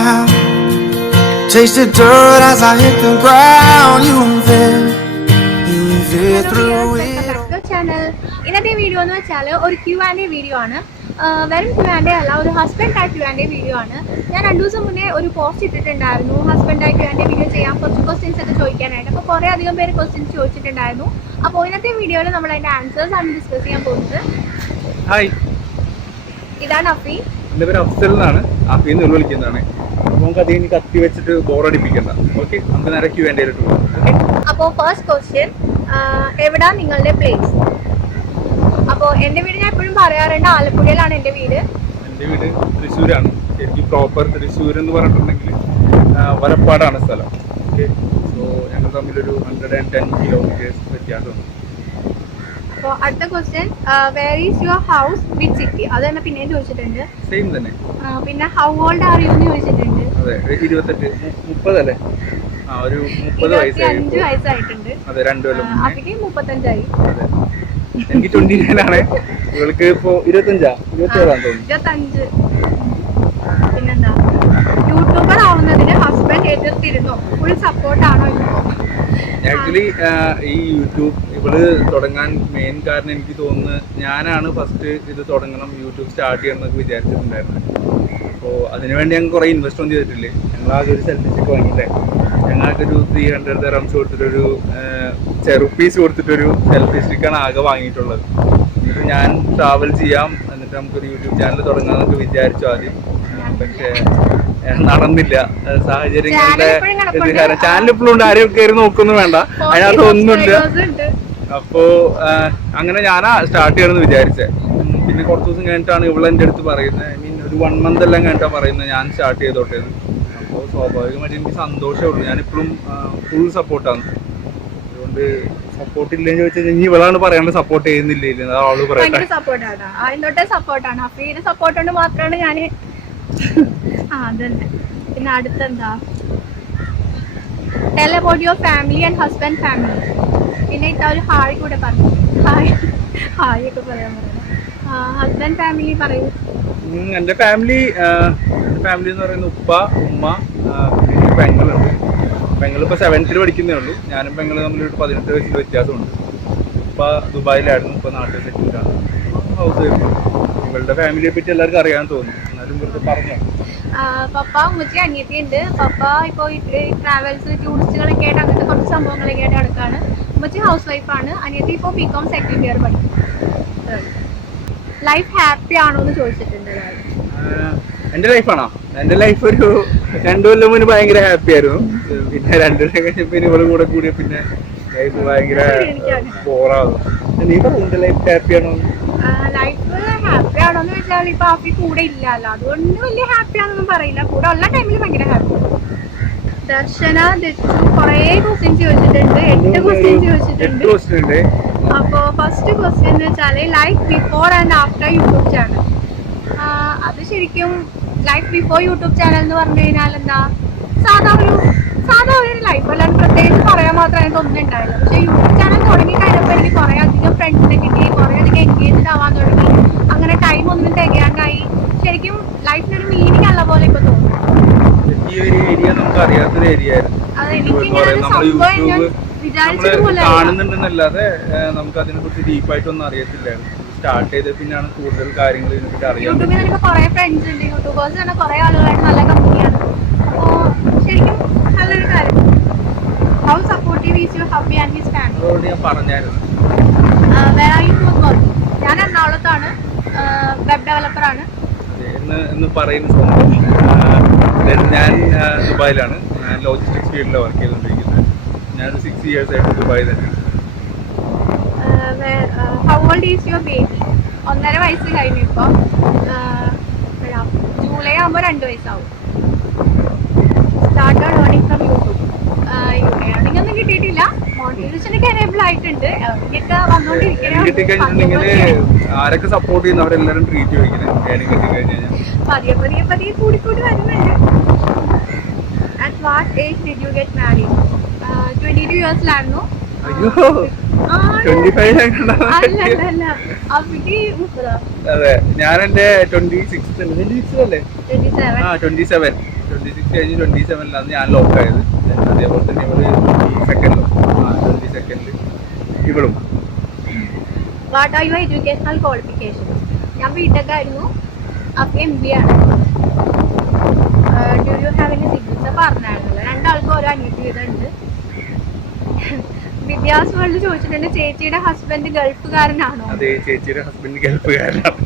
mouth. Taste the dirt as I hit the ground. You were there through it. Channel ഇന്നത്തെ video എന്ന് വെച്ചാൽ ഒരു Q&A video ആണ്. വെറും Q&A അല്ല, ഒരു ഹസ്ബൻഡ് ആയിട്ട് Q&A വീഡിയോ ആണ്. ഞാൻ 2 ദിവസം മുന്നേ ഒരു പോസ്റ്റ് ഇട്ടിട്ടുണ്ടായിരുന്നു, ഹസ്ബൻഡ് ആയിട്ട് Q&A വീഡിയോ ചെയ്യാൻ കുറച്ച് ക്വസ്റ്റ്യൻസ് ഒക്കെ ചോദിക്കാനായിട്ട്. അപ്പോൾ കുറേ അധികം പേര് ക്വസ്റ്റ്യൻസ് ചോദിച്ചിട്ടുണ്ടായിരുന്നു. അപ്പോൾ ഇന്നത്തെ വീഡിയോയിൽ നമ്മൾ അതിൻ്റെ ആൻസേഴ്സ് ആണ് ഡിസ്കസ് ചെയ്യാൻ പോകുന്നത്. ഹായ്, ഇതാണ് അഫി. എൻ്റെ പേര് അഫ്സൽ എന്നാണ്. അഫി എന്ന് വിളിക്കുന്നതാണ്. നമുക്ക് അധികം കത്തി വെച്ചിട്ട് ബോറടിപ്പിക്കണ്ട. ഓക്കെ, നമുക്ക് നേരെ Q&A യിലോട്ട് പോകാം. ഓക്കെ, അപ്പോൾ ഫസ്റ്റ് ക്വസ്റ്റ്യൻ, എവിടാ നിങ്ങളുടെ പ്ലേസ്? അപ്പോൾ എൻ്റെ വീട് ഞാൻ എപ്പോഴും പറയാറുണ്ട്, ആലപ്പുഴയിലാണ് എൻ്റെ വീട്. എൻ്റെ വീട് തൃശ്ശൂരാണ്. ശരിക്കും പ്രോപ്പർ തൃശ്ശൂർ എന്ന് പറഞ്ഞിട്ടുണ്ടെങ്കിൽ വലപ്പാടാണ് സ്ഥലം. ഓക്കെ, സോ ഞങ്ങൾ തമ്മിലൊരു 110 കിലോമീറ്റേഴ്സ് വ്യത്യാസമുണ്ട്. അപ്പോൾ അടുത്ത question, where is your house, which city? അത് തന്നെ പിന്നെയും ചോദിച്ചിട്ടുണ്ട്. സെയിം തന്നെ. പിന്നെ ഹൗ ഓൾഡ് ആർ യു എന്ന് ചോദിച്ചിട്ടുണ്ട്. അതെ, 28 30 അല്ലേ? ഒരു 30 വയസ്സായിട്ടുണ്ട്. അതെ, 2 കൊല്ലം. അഫിക്ക് 35ആയി. അതെ, എനിക്ക് 29 ആണ്. ഇവൾക്ക് ഇപ്പോ 26 25. പിന്നെന്താ, യൂട്യൂബർ ആവുന്നതിന് ഹസ്ബൻഡ് എതിർത്തിരുന്നോ? ഫുൾ സപ്പോർട്ടാണോ? ആക്ച്വലി ഈ യൂട്യൂബ് ഇവള് തുടങ്ങാൻ മെയിൻ കാരണം എനിക്ക് തോന്നുന്നു ഞാനാണ് ഫസ്റ്റ് ഇത് തുടങ്ങണം, യൂട്യൂബ് സ്റ്റാർട്ട് ചെയ്യണം എന്നൊക്കെ വിചാരിച്ചിട്ടുണ്ടായിരുന്നു. അപ്പോൾ അതിനുവേണ്ടി ഞങ്ങൾ കുറേ ഇൻവെസ്റ്റ് ഒന്നും ചെയ്തിട്ടില്ലേ. ഞങ്ങളാകെ ഒരു സെൽഫി സ്റ്റിക്ക് വാങ്ങിയില്ലേ, ഞങ്ങൾക്കൊരു 300 dirhams കൊടുത്തിട്ടൊരു ചെറുപ്പീസ് കൊടുത്തിട്ടൊരു സെൽഫി സ്റ്റിക്കാണ് ആകെ വാങ്ങിയിട്ടുള്ളത്. എന്നിട്ട് ഞാൻ ട്രാവൽ ചെയ്യാം, എന്നിട്ട് നമുക്കൊരു യൂട്യൂബ് ചാനൽ തുടങ്ങാമെന്നൊക്കെ വിചാരിച്ചു ആദ്യം. പക്ഷേ നടന്നില്ല. സാഹചര്യങ്ങളുടെ ചാനൽ ഇപ്പോഴും ഉണ്ട്, ആരും കയറി നോക്കൊന്നും വേണ്ട, അതിനകത്ത് ഒന്നുമില്ല. അപ്പോ അങ്ങനെ ഞാനാ സ്റ്റാർട്ട് ചെയ്യണമെന്ന് വിചാരിച്ചേ. പിന്നെ കുറച്ച് ദിവസം കഴിഞ്ഞിട്ടാണ് ഇവളെ എൻ്റെ അടുത്ത് പറയുന്നത്, ഐ മീൻ ഒരു 1 month എല്ലാം കഴിഞ്ഞിട്ടാണ് പറയുന്നത് ഞാൻ സ്റ്റാർട്ട് ചെയ്തോട്ടേന്ന്. അപ്പോൾ സ്വാഭാവികമായിട്ട് എനിക്ക് സന്തോഷമേ ഉള്ളൂ. ഞാനിപ്പോഴും ഫുൾ സപ്പോർട്ടാണ്. അതുകൊണ്ട് സപ്പോർട്ട് ഇല്ലെന്ന് ചോദിച്ചാൽ ഇനി ഇവളാണ് പറയാണ്ട് സപ്പോർട്ട് ചെയ്യുന്നില്ല, അവള് പറയട്ടെ. സപ്പോർട്ടാണ് അഫീന്റെ സപ്പോർട്ട് കൊണ്ട് മാത്രമാണ് ഞാൻ. അതന്നെ. പിന്നെ അടുത്തെന്താ, tell about your family and husband family. പിന്നെ ഇത്ത ഒരു ഹായ് കൂടെ പറഞ്ഞു, ഹായ് ഒക്കെ പറയാൻ പറയുന്നത്. ഹസ്ബൻഡ് ഫാമിലി പറയൂ. എൻ്റെ ഫാമിലി എന്ന് പറയുന്നത് ഉപ്പ, ഉമ്മ, പിന്നെ പെങ്ങളുണ്ട്. പെങ്ങളിപ്പോൾ 7th പഠിക്കുന്നേ ഉള്ളൂ. ഞാനും പെങ്ങളും തമ്മിലൊരു 18 വയസ്സിൽ വ്യത്യാസമുണ്ട്. ഉപ്പ ദുബായിലായിരുന്നു, ഇപ്പോൾ നാട്ടിൽ സെറ്റിൽഡാണ്, ഹൗസ് വൈഫ്. ഇവളുടെ ഫാമിലിയെ പറ്റി എല്ലാവർക്കും അറിയാൻ തോന്നുന്നു, എന്നാലും ഇവർക്ക് പറഞ്ഞു. പപ്പ, ഉമ്മച്ചി, അനിയത്തി ഉണ്ട്. പപ്പ ഇപ്പോൾ ട്രാവൽസ്, ടൂറിസ്റ്റുകളൊക്കെ ആയിട്ട് അങ്ങനത്തെ കുറച്ച് സംഭവങ്ങളൊക്കെ ആയിട്ട് നടക്കാണ്. ഉമ്മച്ചി ഹൗസ് വൈഫാണ്. അനിയത്തി ഇപ്പോൾ BCom 2nd year പഠിക്കും. ലൈഫ് ഹാപ്പി ആണോ എന്ന് ചോദിച്ചിട്ടുണ്ട്. എൻ്റെ ലൈഫാണോ? എൻ്റെ ലൈഫ് ഒരു 2 കൊല്ലം മുന്നേ ഭയങ്കര ഹാപ്പി ആയിരുന്നു. പിന്നെ 2 കൊല്ലം കഴിഞ്ഞപ്പോൾ ഇവളും കൂടെ കൂടിയ പിന്നെ ലൈഫ് ഭയങ്കര ബോറാകും. നീ പറഞ്ഞു എൻ്റെ ലൈഫ് ഹാപ്പി ആണോ? ലൈഫ് ഹാപ്പി ആണോ എന്ന് വെച്ചാൽ ഇപ്പൊ ഹാപ്പി കൂടെ ഇല്ലല്ലോ, അതുകൊണ്ട് വലിയ ഹാപ്പി ആണെന്നൊന്നും പറയില്ല. കൂടെ ഉള്ള ടൈമിൽ ഭയങ്കര ഹാപ്പി. ദർശന കുറേ ക്വസ്റ്റ്യൻസ് ചോദിച്ചിട്ടുണ്ട്, 8 ക്വസ്റ്റ്യൻസ് ചോദിച്ചിട്ടുണ്ട്. അപ്പോ ഫസ്റ്റ് ക്വസ്റ്റ്യൻ എന്ന് വെച്ചാല് life before and after YouTube channel. അത് ശരിക്കും ലൈഫ് ബിഫോർ യൂട്യൂബ് ചാനൽ എന്ന് പറഞ്ഞു കഴിഞ്ഞാൽ എന്താ, സാധാ ഒരു ലൈഫ്, അല്ലാണ്ട് പ്രത്യേകിച്ച് പറയാൻ മാത്രം അതിനകത്ത് ഒന്നും ഉണ്ടായില്ല. പക്ഷെ യൂട്യൂബ് ചാനൽ തുടങ്ങി കഴിഞ്ഞപ്പോൾ എനിക്ക് കുറേ അധികം ഫ്രണ്ട്സിനെ കിട്ടി, കുറേ അധികം എൻഗേജ്ഡ് ആവാൻ തുടങ്ങി. അങ്ങനെ ടൈം ഒന്നും തികയാണ്ടായി. ശരിക്കും ലൈഫിനൊരു മീനിങ് ഉള്ള പോലെ ഇപ്പൊ തോന്നുന്നു. കാണുന്നുണ്ടെന്നല്ലാതെ നമുക്ക് അതിനെ കുറിച്ച് ഡീപ്പായിട്ടൊന്നും അറിയത്തില്ലായിരുന്നു. സ്റ്റാർട്ട് ചെയ്ത പിന്നെയാണ് കൂടുതൽ കാര്യങ്ങൾ ഇതിനെപ്പറ്റി അറിയാം. യൂട്യൂബിൽ എനിക്ക് കുറേ ഫ്രണ്ട്സ് ഉണ്ട്, യൂട്യൂബേഴ്സ് തന്നെ കുറേ ആളുകളായിട്ട് നല്ല കമ്പനിയാണ്. അപ്പോൾ ശരിക്കും നല്ലൊരു കാര്യം. How supportive is your hubby and his family? അതോട് ഞാൻ പറഞ്ഞായിരുന്നു. Where are you from work? ഞാൻ എറണാകുളത്താണ്, വെബ് ഡെവലപ്പറാണ്. എന്ന് പറയുന്ന സംഭവം ഞാൻ ദുബായിലാണ്. ഞാൻ ലോജിസ്റ്റിക്സ് ഫീൽഡിലാണ് വർക്ക് ചെയ്തുകൊണ്ടിരിക്കുന്നത്. ഞാനൊരു 6 years ആയിട്ട് ദുബായിൽ തന്നെ. How old is your baby? 1.5 വയസ്സ് കഴിഞ്ഞു. ഇപ്പോൾ ജൂലൈ ആകുമ്പോൾ 2 വയസ്സാവും. Started earning from YouTube. Earning ഒന്നും കിട്ടിയിട്ടില്ല, മോണിറ്റൈസേഷനൊക്കെ എനേബിൾ ആയിട്ടുണ്ട്. ഏർണിംഗ് വന്നുകൊണ്ടിരിക്കുകയാണെങ്കിൽ ആരൊക്കെ സപ്പോർട്ട് ചെയ്യുന്നു അവരെല്ലാവരും ട്രീറ്റ് ചോദിക്കുന്നത് ഏർണിംഗ് കിട്ടി കഴിഞ്ഞാൽ പതിയെ കൂടി വരുന്നുണ്ട്. At what age did you get married? 22 yearsലായിരുന്നു. അതെ, ഞാൻ എന്റെ 26 അല്ലേ 27. 26 കഴിഞ്ഞ് 27 ഞാൻ ലോക്കായത്. അതേപോലെ തന്നെ ഇവള് 22nd ഇവളും. What are your educational qualification? ഞാൻ ബിടെക് ആയിരുന്നു, അപ്പൊ MBA ആണ്. Do you have any siblings? പറഞ്ഞായിരുന്നല്ലോ, രണ്ടാൾക്കും ഓരോ അനിയത്തി വീതമുണ്ട്. വിദ്യാസ് വേൾഡ് ചോദിച്ചിട്ടുണ്ട്, ചേച്ചിയുടെ ഹസ്ബൻഡ് ഗൾഫുകാരനാണോ? അതെ, ചേച്ചിയുടെ ഹസ്ബൻഡ് ഗൾഫുകാരനാണ്.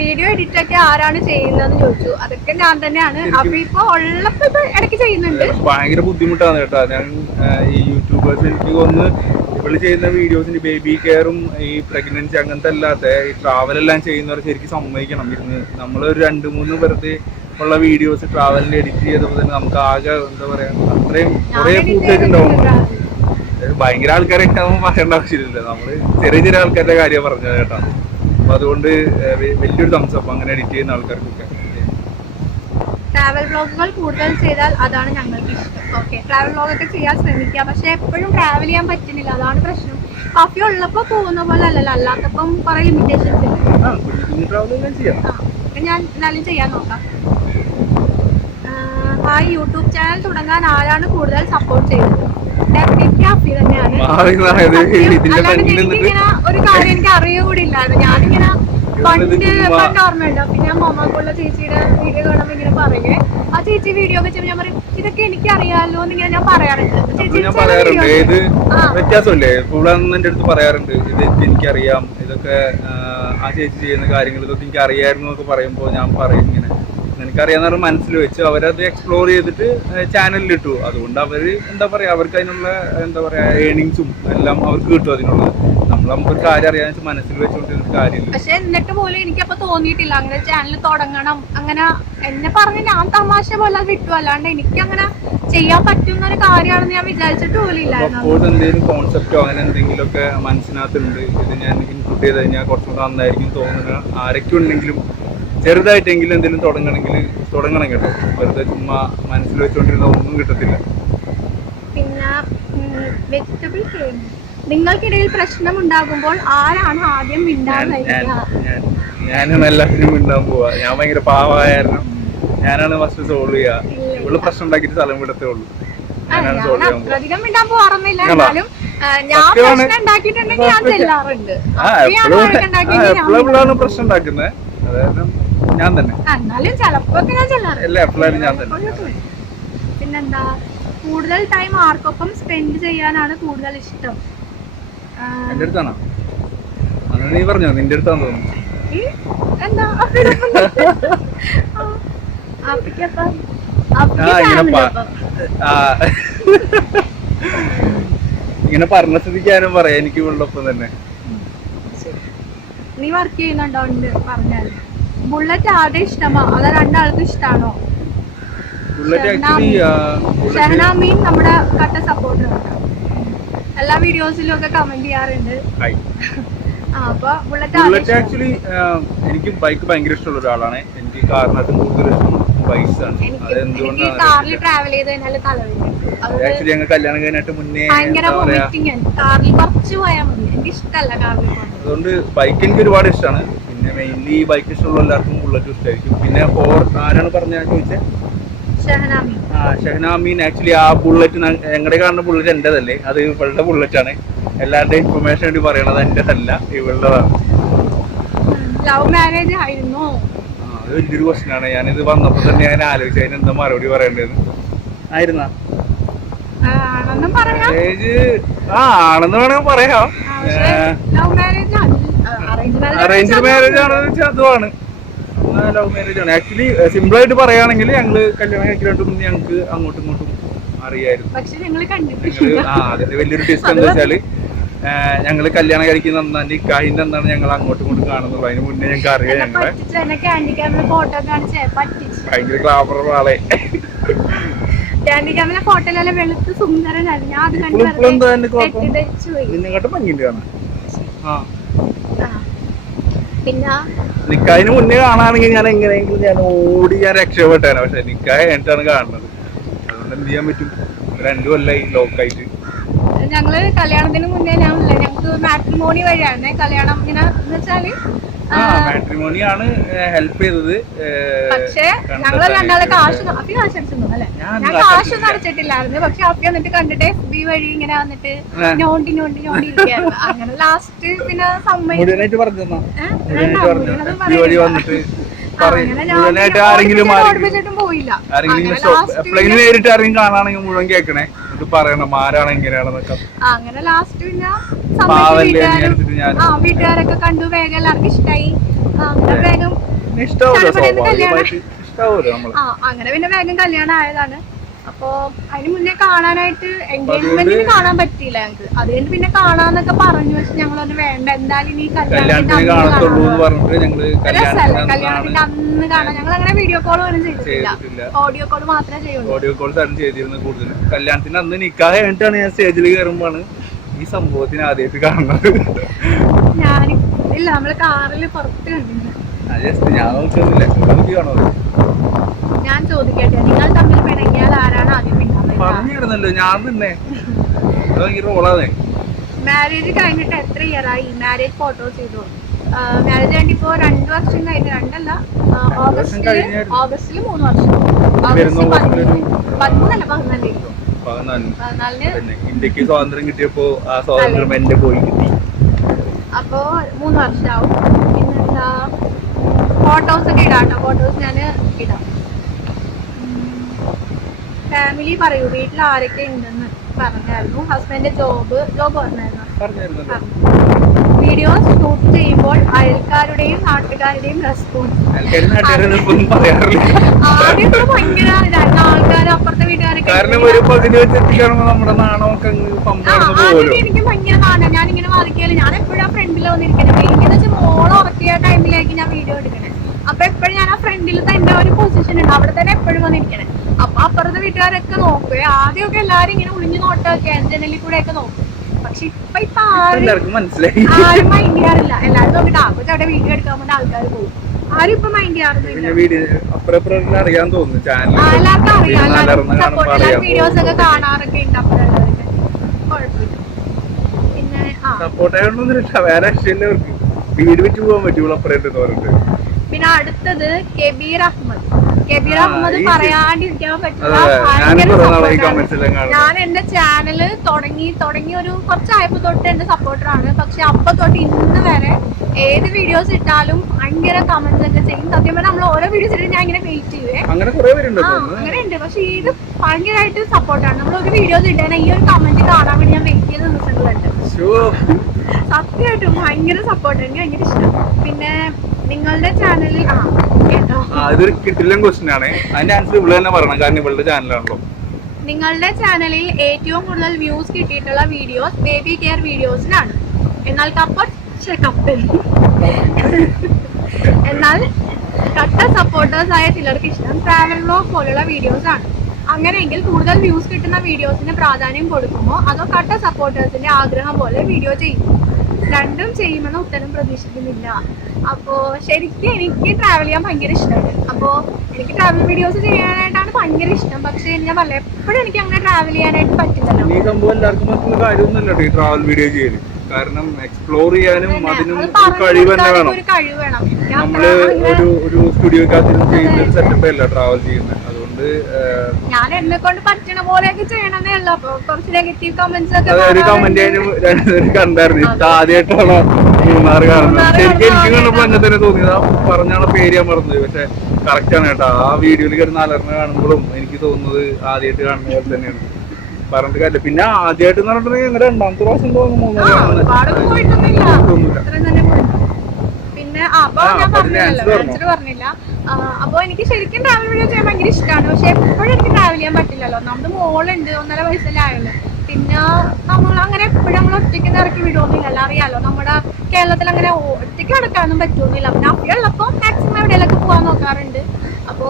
വീഡിയോ എഡിറ്റ് ഒക്കെ ആരാണ് ചെയ്യുന്നതെന്ന് ചോദിച്ചു. അതൊക്കെ ഞാൻ തന്നെയാണ്. അപ്പൊ ഇപ്പൊ ഉള്ളപ്പോ ഇപ്പൊ ഇടയ്ക്ക് ചെയ്യുന്നുണ്ട്. ഭയങ്കര ബുദ്ധിമുട്ടാണ് കേട്ടോ. ഞാൻ ഈ യൂട്യൂബേഴ്സ് എനിക്ക് ഒന്ന് ഇവള് ചെയ്യുന്ന വീഡിയോസിന് ബേബി കെയറും ഈ പ്രഗ്നൻസി അങ്ങനത്തെ അല്ലാത്ത ഈ ട്രാവൽ എല്ലാം ചെയ്യുന്നവർ ശരിക്കും സമ്മതിക്കണം. ഇരുന്ന് നമ്മളൊരു 2-3 വെറുതെ ഉള്ള വീഡിയോസ് ട്രാവലിന്റെ എഡിറ്റ് ചെയ്തപ്പോൾ തന്നെ നമുക്ക് ആകെ എന്താ പറയാ, അത്രയും കുറെ ഫുട്ടേജ് ഉണ്ടാവും. ഭയങ്കര ആൾക്കാരെ ആവുമ്പോൾ പറയേണ്ട ആവശ്യമില്ല. നമ്മള് ചെറിയ ചെറിയ ആൾക്കാരുടെ കാര്യം പറഞ്ഞത് കേട്ടോ. അപ്പൊ അതുകൊണ്ട് വലിയൊരു തംസപ്പ് അങ്ങനെ എഡിറ്റ് ചെയ്യുന്ന ആൾക്കാർക്കൊക്കെ. ട്രാവൽ വ്ളോഗുകൾ കൂടുതൽ ചെയ്താൽ അതാണ് ഞങ്ങൾക്ക് ഇഷ്ടം. ഓക്കെ, ട്രാവൽ വ്ളോഗൊക്കെ ചെയ്യാൻ ശ്രമിക്കുക. പക്ഷെ എപ്പോഴും ട്രാവൽ ചെയ്യാൻ പറ്റുന്നില്ല, അതാണ് പ്രശ്നം. കോഫി ഉള്ളപ്പോ പോകുന്ന പോലെ അല്ലല്ലോ, അല്ലാത്തപ്പം കുറെ ലിമിറ്റേഷൻസ് ഉണ്ട്. ഞാൻ എന്നാലും ചെയ്യാൻ നോക്കാം. ഹായ്, യൂട്യൂബ് ചാനൽ തുടങ്ങാൻ ആരാണ് കൂടുതൽ സപ്പോർട്ട് ചെയ്തത്? ഡെഫിനറ്റ്ലി തന്നെയാണ്. എനിക്കിങ്ങനെ ഒരു കാര്യം എനിക്ക് അറിയുകൂടില്ലായിരുന്നു. ഞാനിങ്ങനെ പണ്ട് ഓർമ്മയുണ്ട്. അപ്പൊ ഞാൻ മൊമാക്കുള്ള ചേച്ചിയുടെ വീഡിയോ കാണുമ്പോ ഇങ്ങനെ പറയേ, ആ ചേച്ചി വീഡിയോ ഒക്കെ ചെയ്യുമ്പോൾ ഞാൻ പറയും ഇതൊക്കെ എനിക്ക് അറിയാലോ എന്നിങ്ങനെ ഞാൻ പറയാറുണ്ട്. വ്യത്യാസമില്ലേ, എന്റെ അടുത്ത് പറയാറുണ്ട് ഇത് എനിക്കറിയാം, ഇതൊക്കെ ആ ചേച്ചി ചെയ്യുന്ന കാര്യങ്ങൾ ഇതൊക്കെ എനിക്ക് അറിയായിരുന്നു എന്നൊക്കെ പറയുമ്പോൾ ഞാൻ പറയും ഇങ്ങനെ എനിക്കറിയാവുന്ന പറഞ്ഞ മനസ്സിൽ വെച്ച് അവരത് എക്സ്പ്ലോർ ചെയ്തിട്ട് ചാനലിൽ ഇട്ടു. അതുകൊണ്ട് അവര് എന്താ പറയാ, അവർക്ക് അതിനുള്ള എന്താ പറയാ ഏണിങ്സും എല്ലാം അവർക്ക് കിട്ടും. അതിനുള്ളത് നമുക്കൊരു കാര്യം അറിയാന്ന് മനസ്സിൽ വെച്ചുകൊണ്ടിരുന്ന കാര്യമില്ല. പക്ഷെ എന്നിട്ട് പോലും എനിക്കപ്പോ തോന്നിയിട്ടില്ല അങ്ങനെ ചാനൽ തുടങ്ങണം. അങ്ങനെ എന്നെ പറഞ്ഞ് ഞാൻ തമാശ പോലെ അത് വിട്ടു, അല്ലാണ്ട് എനിക്ക് അങ്ങനെ ചെയ്യാൻ പറ്റുന്ന ഒരു കാര്യമാണെന്ന് ഞാൻ വിചാരിച്ചിട്ട് പോലും ഇല്ലായിരുന്നു. അപ്പോൾ എന്തെങ്കിലും കോൺസെപ്റ്റോ അങ്ങനെ എന്തെങ്കിലുമൊക്കെ മനസ്സിനകത്തുണ്ട്, ഇത് ഞാൻ ഇൻക്ലൂഡ് ചെയ്ത് കഴിഞ്ഞാൽ കുറച്ചുകൂടെ നന്നായിരിക്കും തോന്നുന്ന ആരൊക്കെ ഉണ്ടെങ്കിലും ചെറുതായിട്ടെങ്കിലും എന്തെങ്കിലും തുടങ്ങണം കേട്ടോ. വെറുതെ ചുമ്മാ മനസ്സിൽ വെച്ചുകൊണ്ടിരുന്ന ഒന്നും കിട്ടത്തില്ല. പിന്നെ വെജിറ്റബിൾ നിങ്ങൾക്കിടയിൽ പ്രശ്നം ഉണ്ടാകുമ്പോൾ ആരാണ് ആദ്യം ഞാനാണ് എല്ലാത്തിനും മിണ്ടാൻ പോവാ. ഞാൻ ഭയങ്കര പാവായിരുന്നു, ഞാനാണ് ഫസ്റ്റ് സോൾവ് ചെയ്യാ. ഇവള് പ്രശ്നം ഉണ്ടാക്കിയിട്ട് സ്ഥലം വിടത്തേ ഉള്ളൂ. ഞാനാണ് സോൾവ് ചെയ്യാൻ പോവാ. എപ്പോഴാണ് പ്രശ്നം ഉണ്ടാക്കുന്നത്? അതായത് ഞാൻ തന്നെ എല്ലാ എപ്പോഴും ഞാൻ തന്നെ. പിന്നെന്താ, കൂടുതൽ ടൈം ആർക്കൊപ്പം സ്പെൻഡ് ചെയ്യാനാണ് കൂടുതൽ ഇഷ്ടം? എന്റെ അടുത്താണോ? അങ്ങനെ നീ പറഞ്ഞോ, നിന്റെ അടുത്താന്ന് തോന്നുന്നു. ഇങ്ങനെ പറഞ്ഞ സ്ഥിതിക്കാനും പറയാം, എനിക്ക് ഇവളുടെ തന്നെ. നീ വർക്ക് ചെയ്യുന്നുണ്ടോ? പറഞ്ഞാൽ ബുള്ളറ്റ് ആരുടെ ഇഷ്ടമാ? അത് രണ്ടാൾക്കും ഇഷ്ടമാണോ? ഷഹനാമീൻ നമ്മുടെ കട്ട സപ്പോർട്ടർ, എല്ലാ വീഡിയോസിലും ഒക്കെ കമന്റ് ചെയ്യാറുണ്ട്. അപ്പൊ ബുള്ളറ്റ് ആക്ച്വലി എനിക്ക് ബൈക്ക് ഭയങ്കര ഇഷ്ടമുള്ള ഒരാളാണ്. എനിക്ക് കാറിനകത്ത് കൂടുതൽ ഇഷ്ടം ബൈക്സ് ആണ്. അതെന്തുകൊണ്ടാണ് കാറിൽ ട്രാവൽ ചെയ്ത് കഴിഞ്ഞാൽ തലവേദന. ആക്ച്വലി ഞങ്ങൾ കല്യാണം കഴിഞ്ഞിട്ട് മുന്നേ ഭയങ്കര വോമിറ്റിംഗ് ആണ്, കാറിൽ കുറച്ച് പോയാൽ മതി. എനിക്ക് ഇഷ്ടമല്ല കാറിൽ പോകാൻ. അതുകൊണ്ട് ബൈക്ക് എനിക്ക് ഒരുപാട് ഇഷ്ടമാണ്. പിന്നെ മെയിൻലി ബൈക്ക് ഇഷ്ടമുള്ള എല്ലാവർക്കും ബുള്ളറ്റ് ഇഷ്ടമായിരിക്കും. പിന്നെ ആരാണ് പറഞ്ഞ ചോദിച്ചത്? ഷഹനാമീൻ. ആക്ച്വലി ആ ബുള്ളറ്റ് ഞങ്ങളുടെ കാണുന്ന ബുള്ളറ്റ് എന്റേതല്ലേ, അത് ഇവളുടെ ബുള്ളറ്റ് ആണ്. എല്ലാവരുടെയും ഇൻഫർമേഷൻ വേണ്ടി പറയണത് എന്റേതല്ല, ഇവളുടേതാണ്. ലവ് മാരേജ് ആയിരുന്നു? അത് വലിയൊരു ക്വസ്റ്റ്യൻ ആണ്. ഞാനിത് വന്നപ്പോ തന്നെ ഞാൻ ആലോചിച്ചു അതിന് എന്താ മറുപടി പറയേണ്ടത്. ആയിരുന്നാ മാരേജ്? ആണെന്ന് വേണമെങ്കിൽ പറയാം. അറേഞ്ച്ഡ് മാരേജ് ആണെന്ന് വെച്ചാൽ അതുമാണ്, ലവ് മാരേജ് ആണ്. ആക്ച്വലി സിമ്പിൾ ആയിട്ട് പറയുകയാണെങ്കിൽ ഞങ്ങള് കല്യാണം കഴിക്കുന്നതിന് മുന്നേ ഞങ്ങൾക്ക് അങ്ങോട്ടും ഇങ്ങോട്ടും അറിയായിരുന്നു. അതിന്റെ വലിയൊരു ഡിസ്റ്റൻസ് എന്താ വെച്ചാല് ഞങ്ങള് കല്യാണം കഴിക്കുന്ന നിക്കാഹിന്റെ എന്താണ് ഞങ്ങൾ അങ്ങോട്ടും ഇങ്ങോട്ടും കാണുന്നുള്ളൂ. അതിന് മുന്നേ ഞങ്ങൾക്ക് അറിയാം. ഞങ്ങളെ ഭയങ്കര ഗ്ലാമർ ആളെ നിന്നെക്കാട്ടും ഭംഗിയുണ്ട് കാണാൻ. നിക്കാഹിന് മുന്നേ കാണാണെങ്കിൽ ഞാൻ എങ്ങനെയെങ്കിലും ഞാൻ ഓടി ഞാൻ രക്ഷപ്പെട്ടേനെ. പക്ഷെ നിക്കാഹ് കഴിഞ്ഞിട്ടാണ് കാണുന്നത്. അതുകൊണ്ട് എന്ത് ചെയ്യാൻ പറ്റും? 2 കൊല്ലായി ലോക്കായിട്ട്. ഞങ്ങള് കല്യാണത്തിന് മുന്നേ ഞങ്ങൾക്ക് മാട്രിമോണി വഴിയാണ് കല്യാണം. ഇങ്ങനെ എന്ന് വെച്ചാല് മാട്രിമോണിയാണ് ഹെൽപ്പ് ചെയ്തത്. പക്ഷേ ഞങ്ങൾ രണ്ടാളെ അപ്പി കാശ് അടിച്ചു അല്ലെ? ഞാൻ കാശൊന്നും അടച്ചിട്ടില്ലായിരുന്നു. പക്ഷെ അപ്പി വന്നിട്ട് കണ്ടിട്ട് FB വഴി ഇങ്ങനെ വന്നിട്ട് ഞോണ്ടി ഇരിക്കുകയായിരുന്നു. അങ്ങനെ ലാസ്റ്റ് പിന്നെ മുഴുവനായിട്ട് പറഞ്ഞു പോയില്ല. നേരിട്ട് ആരെങ്കിലും കാണാണെങ്കിൽ മുഴുവൻ കേൾക്കണേ, എന്നിട്ട് പറയണം ആരാണ് എങ്ങനെയാണെന്നൊക്കെ. അങ്ങനെ ലാസ്റ്റ് പിന്നെ വീട്ടുകാരൊക്കെ കണ്ടു, വേഗം എല്ലാവർക്കും ഇഷ്ടായി. അങ്ങനെ വേഗം അങ്ങനെ പിന്നെ വേഗം കല്യാണം ആയതാണ്. അപ്പൊ അതിന് മുന്നേ കാണാനായിട്ട് എൻഗേജ്മെന്റിന് കാണാൻ പറ്റിയില്ല ഞങ്ങക്ക്. അത് കഴിഞ്ഞ് പിന്നെ കാണാന്നൊക്കെ പറഞ്ഞു. പക്ഷെ ഞങ്ങളൊന്നും വേണ്ട, എന്തായാലും ഇനി കല്യാണത്തിന്റെ അന്ന് കാണാം. ഞങ്ങൾ അങ്ങനെ വീഡിയോ കോൾ പോലും ചെയ്തിട്ടില്ല, ഓഡിയോ കോൾ മാത്രമേ ചെയ്യുള്ളൂ. ഓഡിയോ കോൾ തന്നെ ചെയ്തിരുന്നു കൂടുതൽ. കല്യാണത്തിന് അന്ന് നിക്കാഹ് കഴിഞ്ഞിട്ടാണ് ഞാൻ സ്റ്റേജിൽ കയറുമ്പോഴാണ് ഈ സംഭവത്തിന് ആദ്യമായിട്ട് കാണുന്നത്. ഞാൻ ഇല്ല, നമ്മള് കാറില് പുറത്ത് കണ്ടില്ല. ഞാൻ നോക്കിയൊന്നുമില്ല, കാണോ? ഞാൻ ചോദിക്കട്ടെ, നിങ്ങൾ തമ്മിൽ പിണങ്ങിയാൽ ആരാണ് ആദ്യം പറഞ്ഞിരുന്നല്ലോ ഞാൻ തന്നെ. റോളാതെ മാരേജ് കഴിഞ്ഞിട്ട് എത്ര ഇയർ ആയി? മാരേജ് ഫോട്ടോസ് ചെയ്തു. മാരേജ് കഴിഞ്ഞിട്ട് ഇപ്പോ 2 വർഷം കഴിഞ്ഞു. 2 അല്ല, ഓഗസ്റ്റില് 3 വർഷം. ഓഗസ്റ്റ് 14 ഇന്ത്യക്ക് സ്വാതന്ത്ര്യം കിട്ടിയപ്പോ ആ സ്വാതന്ത്ര്യം എന്റെ പോയി കിട്ടി. അപ്പോ 3 വർഷമാവും. പിന്നെന്താ, ഫോട്ടോസ് ഒക്കെ ഇടാട്ടോ. ഫോട്ടോസ് ഞാൻ ഇടാം. ഫാമിലി പറയൂ, വീട്ടിൽ ആരൊക്കെ ഉണ്ടെന്ന് പറഞ്ഞായിരുന്നു. ഹസ്ബൻഡ് ജോബ് പറഞ്ഞായിരുന്നു. വീഡിയോസ് ഷൂട്ട് ചെയ്യുമ്പോൾ അയൽക്കാരുടെയും നാട്ടുകാരുടെയും റെസ്പോൺസ് ആദ്യമൊക്കെ ഭയങ്കര ഇതായിരുന്നു. ആൾക്കാർ അപ്പുറത്തെ വീട്ടുകാരൊക്കെ എനിക്ക് ഭയങ്കര നാണം. ഞാനിങ്ങനെ വാദിക്കല്. ഞാൻ എപ്പോഴും ഫ്രണ്ടിൽ വന്നിരിക്കണേ. എനിക്കെന്ന് വെച്ചാൽ മോള് ഉറക്കിയ ടൈമിലേക്ക് ഞാൻ വീഡിയോ എടുക്കണേ. അപ്പൊ എപ്പോഴും ഞാൻ ആ ഫ്രണ്ടിൽ തന്നെ ഒരു പൊസിഷൻ ഉണ്ട്, അവിടെ തന്നെ എപ്പോഴും വന്നിരിക്കണേ. അപ്പൊ അപ്പുറത്തെ വീട്ടുകാരൊക്കെ നോക്കുവേ. ആദ്യമൊക്കെ എല്ലാരും ഇങ്ങനെ ഒളിഞ്ഞു നോട്ടൊക്കെ ജനലിൽ കൂടെ ഒക്കെ നോക്കും. പക്ഷെ ഇപ്പൊ ആരും മൈൻഡ് ചെയ്യാറില്ല. എല്ലാരും നോക്കിട്ട് ആദ്യം അവിടെ വീഡിയോ എടുക്കാൻ വേണ്ടി ആൾക്കാർ പോകും. ആരും ഇപ്പൊ മൈൻഡ് ചെയ്യാറില്ല. എല്ലാവർക്കും അറിയാം, എല്ലാവരും വീഡിയോസ് ഒക്കെ കാണാറൊക്കെ ഉണ്ട്. അപ്പുറമുള്ളവരൊക്കെ കുഴപ്പമില്ല. പിന്നെ വീട് വിറ്റ് പോകാൻ പറ്റുള്ളൂ അപ്പുറത്ത് പറഞ്ഞിട്ട്. പിന്നെ അടുത്തത് കബീർ അഹമ്മദ് പറയാണ്ടിരിക്കാൻ പറ്റില്ല. ഞാൻ എന്റെ ചാനല് തുടങ്ങി ഒരു കുറച്ചായപ്പോ തൊട്ട് എന്റെ സപ്പോർട്ടറാണ്. പക്ഷെ അപ്പൊ തൊട്ട് ഇന്ന് വരെ ഏത് വീഡിയോസ് ഇട്ടാലും ഭയങ്കര കമന്റ്സ് ഒക്കെ ചെയ്യും. സത്യം പറഞ്ഞാൽ നമ്മൾ ഓരോ വീഡിയോസ് ഇട്ടിട്ട് ഞാൻ ഇങ്ങനെ വെയിറ്റ് ചെയ്യുവേ. അങ്ങനെ ഉണ്ട്. പക്ഷെ ഇത് ഭയങ്കരമായിട്ട് സപ്പോർട്ടാണ്. നമ്മൾ ഒരു വീഡിയോസ് ഇട്ടാൽ ഈ ഒരു കമന്റ് കാണാൻ വേണ്ടി ഞാൻ വെയിറ്റ് ചെയ്ത ദിവസങ്ങളുണ്ട്. സത്യമായിട്ടും ഭയങ്കര സപ്പോർട്ട്. എനിക്ക് ഭയങ്കര ഇഷ്ടം. പിന്നെ നിങ്ങളുടെ ചാനലിൽ അതൊരു കിട്ടില്ല ക്വസ്റ്റ്യൻ ആണ്. അതിന്റെ ആൻസർ ഇവിടെ തന്നെ പറയണം, കാരണം ഇവളുടെ ചാനലാണല്ലോ. നിങ്ങളുടെ ചാനലിൽ ഏറ്റവും കൂടുതൽ വ്യൂസ് കിട്ടിയിട്ടുള്ള വീഡിയോസ് ബേബി കെയർ വീഡിയോസിനാണ്. എന്നാൽ എന്നാൽ കട്ട സപ്പോർട്ടേഴ്സ് ആയ ചിലർക്ക് ഇഷ്ടം ട്രാവൽ വ്ലോഗ് പോലുള്ള വീഡിയോസ് ആണ്. അങ്ങനെയെങ്കിൽ കൂടുതൽ വ്യൂസ് കിട്ടുന്ന വീഡിയോസിന് പ്രാധാന്യം കൊടുക്കുമോ അതോ കട്ട സപ്പോർട്ടേഴ്സിന്റെ ആഗ്രഹം പോലെ വീഡിയോ ചെയ്യുമോ? രണ്ടും ചെയ്യുമെന്ന് ഉത്തരം പ്രതീക്ഷിക്കുന്നില്ല. അപ്പോ ശരിക്കും എനിക്ക് ട്രാവൽ ചെയ്യാൻ ഭയങ്കര ഇഷ്ടമാണ്. അപ്പോൾ എനിക്ക് ട്രാവൽ വീഡിയോസ് ചെയ്യാനായിട്ടാണ് ഭയങ്കര ഇഷ്ടം. പക്ഷെ ഞാൻ പറഞ്ഞ എപ്പോഴും എനിക്ക് അങ്ങനെ ട്രാവൽ ചെയ്യാനായിട്ട് പറ്റില്ലല്ലോ. ഈ സംഭവം എല്ലാവർക്കും മറ്റുള്ള കാര്യമൊന്നുമല്ല ഈ ട്രാവൽ വീഡിയോ ചെയ്യല്. കാരണം എക്സ്പ്ലോർ ചെയ്യാനും അതിനും കഴിവ് തന്നെ വേണം. നമ്മള് ഒരു സ്റ്റുഡിയോക്കകത്ത് ചെയ്യുന്ന ഒരു സെറ്റപ്പ് അല്ല ട്രാവൽ ചെയ്യുന്നത്. അതുകൊണ്ട് ഞാൻ എന്നെ കൊണ്ട് പറ്റണ പോലെയൊക്കെ ചെയ്യണമെന്നേ ഉള്ളൂ. അപ്പൊ കുറച്ച് നെഗറ്റീവ് കമന്റ്സ് ഒക്കെ ഒരു കമന്റ് കണ്ടായിരുന്നു. ആദ്യമായിട്ടാണ് മൂന്നാർ കാണുന്നത്. ശരിക്കും എനിക്ക് കണ്ടപ്പോ അങ്ങനെ തന്നെ തോന്നിയത്. പറഞ്ഞാണ് പേര് ഞാൻ മറന്നത്. പക്ഷെ കറക്റ്റ് ആണ് കേട്ടോ. ആ വീഡിയോയിൽ കിടന്ന് അലർന്ന് കാണുമ്പോഴും എനിക്ക് തോന്നുന്നത് ആദ്യമായിട്ട് കാണുന്ന പോലെ തന്നെയാണ്. പറഞ്ഞിട്ട് കാര്യമില്ല. പിന്നെ ആദ്യമായിട്ട് പറഞ്ഞിട്ടുണ്ടെങ്കിൽ 2ാമത്തെ പ്രാവശ്യം തോന്നുന്നു. പിന്നെ അപ്പൊ ഞാൻ പറഞ്ഞില്ല. അപ്പൊ എനിക്ക് ശരിക്കും ട്രാവൽ വീഡിയോ ചെയ്യാൻ ഭയങ്കര ഇഷ്ടമാണ്. പക്ഷെ എപ്പോഴും എനിക്ക് ട്രാവൽ ചെയ്യാൻ പറ്റില്ലല്ലോ. നമ്മുടെ മോളുണ്ട്, 1.5 വയസ്സല്ലേ ആയുള്ളൂ. പിന്നെ നമ്മൾ അങ്ങനെ എപ്പോഴും നമ്മൾ ഒറ്റയ്ക്ക് ഇറക്കി വിടുവൊന്നുമില്ലല്ലോ. അറിയാലോ, നമ്മുടെ കേരളത്തിൽ അങ്ങനെ ഒറ്റയ്ക്ക് നടക്കാനൊന്നും പറ്റുമൊന്നുമില്ല. പിന്നെ അപ്പഴുള്ളപ്പോൾ മാക്സിമം എവിടെയെങ്കിലൊക്കെ പോകാൻ നോക്കാറുണ്ട്. അപ്പോ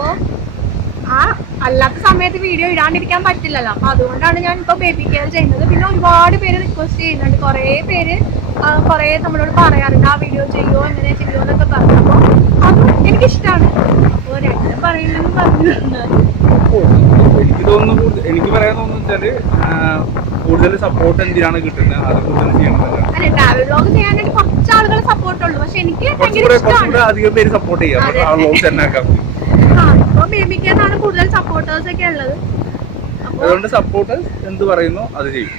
ആ അല്ലാത്ത സമയത്ത് വീഡിയോ ഇടാണ്ടിരിക്കാൻ പറ്റില്ലല്ലോ. അപ്പൊ അതുകൊണ്ടാണ് ഞാൻ ഇപ്പൊ ബേബി കെയർ ചെയ്യുന്നത്. പിന്നെ ഒരുപാട് പേര് റിക്വസ്റ്റ് ചെയ്യുന്നുണ്ട്. കുറേ നമ്മളോട് പറയാറുണ്ട് ആ വീഡിയോ ചെയ്യോ എങ്ങനെ ചെയ്യോ എന്നൊക്കെ പറഞ്ഞു. അപ്പൊ അതും എനിക്കിഷ്ടമാണ്. അപ്പൊ രണ്ടും പറയുന്നതെന്ന് പറഞ്ഞു. എനിക്ക് പറയാൻ തോന്നുന്നു വെച്ചാല് കൂടുതൽ സപ്പോർട്ട് എന്തിനാണ് കിട്ടുന്നത് അത് കൂടുതൽ ചെയ്യണമെന്നല്ല. ട്രാവൽ വ്ലോഗ് ചെയ്യാനായിട്ട് കുറച്ച് ആളുകൾ സപ്പോർട്ടുള്ളൂ, പക്ഷെ എനിക്ക് കുറച്ചുകൂടെ അധികം പേര് സപ്പോർട്ട് ചെയ്യാം വ്ലോഗ് തന്നെ ആക്കാം. ഇപ്പൊ ബേബിക്കാണ് കൂടുതൽ സപ്പോർട്ടേഴ്സ് ഒക്കെ ഉള്ളത്. അതുകൊണ്ട് സപ്പോർട്ടേഴ്സ് എന്ത് പറയുന്നു അത് ചെയ്യും.